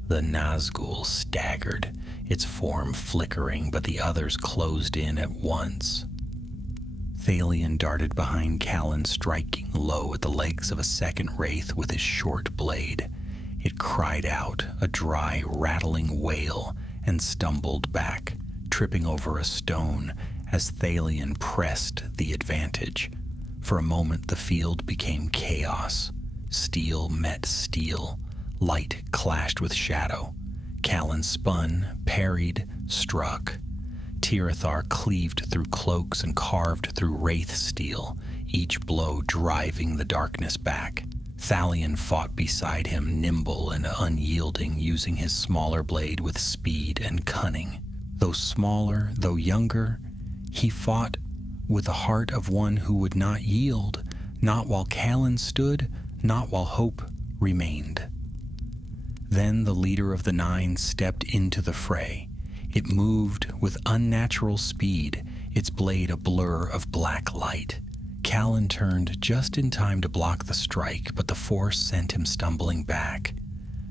The Nazgûl staggered, its form flickering, but the others closed in at once. Thalion darted behind Callan, striking low at the legs of a second wraith with his short blade. It cried out, a dry, rattling wail, and stumbled back, tripping over a stone as Thalion pressed the advantage. For a moment the field became chaos. Steel met steel. Light clashed with shadow. Callan spun, parried, struck. Tirithar cleaved through cloaks and carved through wraith steel, each blow driving the darkness back. Thalion fought beside him, nimble and unyielding, using his smaller blade with speed and cunning. Though smaller, though younger, he fought with the heart of one who would not yield, not while Callan stood, not while hope remained. Then the leader of the 9 stepped into the fray. It moved with unnatural speed, its blade a blur of black light. Callan turned just in time to block the strike, but the force sent him stumbling back.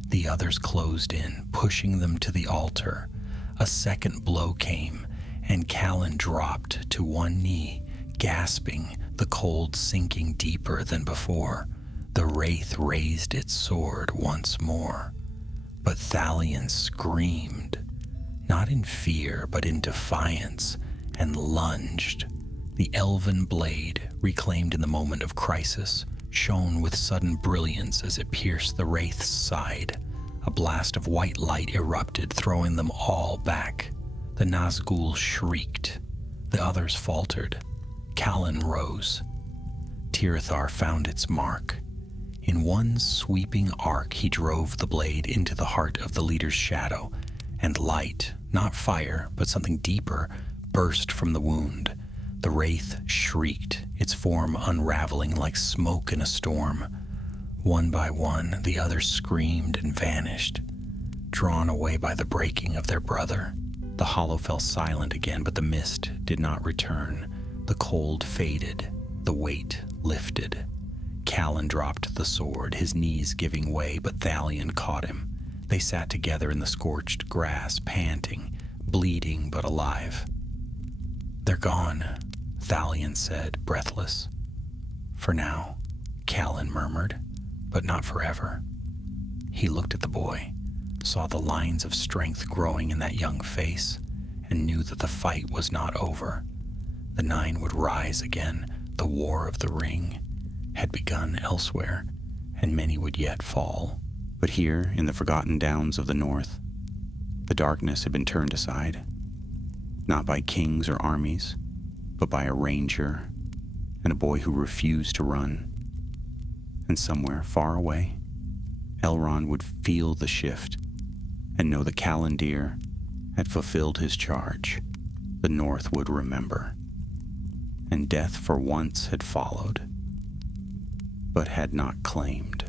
The others closed in, pushing them to the altar. A second blow came, and Callan dropped to one knee, gasping, the cold sinking deeper than before. The wraith raised its sword once more. But Thalion screamed, not in fear, but in defiance, and lunged. The elven blade, reclaimed in the moment of crisis, shone with sudden brilliance as it pierced the wraith's side. A blast of white light erupted, throwing them all back. The Nazgûl shrieked. The others faltered. Callan rose. Tirithar found its mark. In one sweeping arc, he drove the blade into the heart of the leader's shadow, and light, not fire, but something deeper, burst from the wound. The wraith shrieked, its form unraveling like smoke in a storm. One by one, the others screamed and vanished, drawn away by the breaking of their brother. The hollow fell silent again, but the mist did not return. The cold faded, the weight lifted. Callan dropped the sword, his knees giving way, but Thalion caught him. They sat together in the scorched grass, panting, bleeding but alive. "They're gone," Thalion said, breathless. For now, Callan murmured, but not forever. He looked at the boy, saw the lines of strength growing in that young face, and knew that the fight was not over. The Nine would rise again. The War of the Ring had begun elsewhere, and many would yet fall. But here, in the forgotten downs of the north, the darkness had been turned aside, not by kings or armies, but by a ranger and a boy who refused to run. And somewhere far away, Elrond would feel the shift and know that Callandir had fulfilled his charge. The North would remember. And death for once had followed, but had not claimed.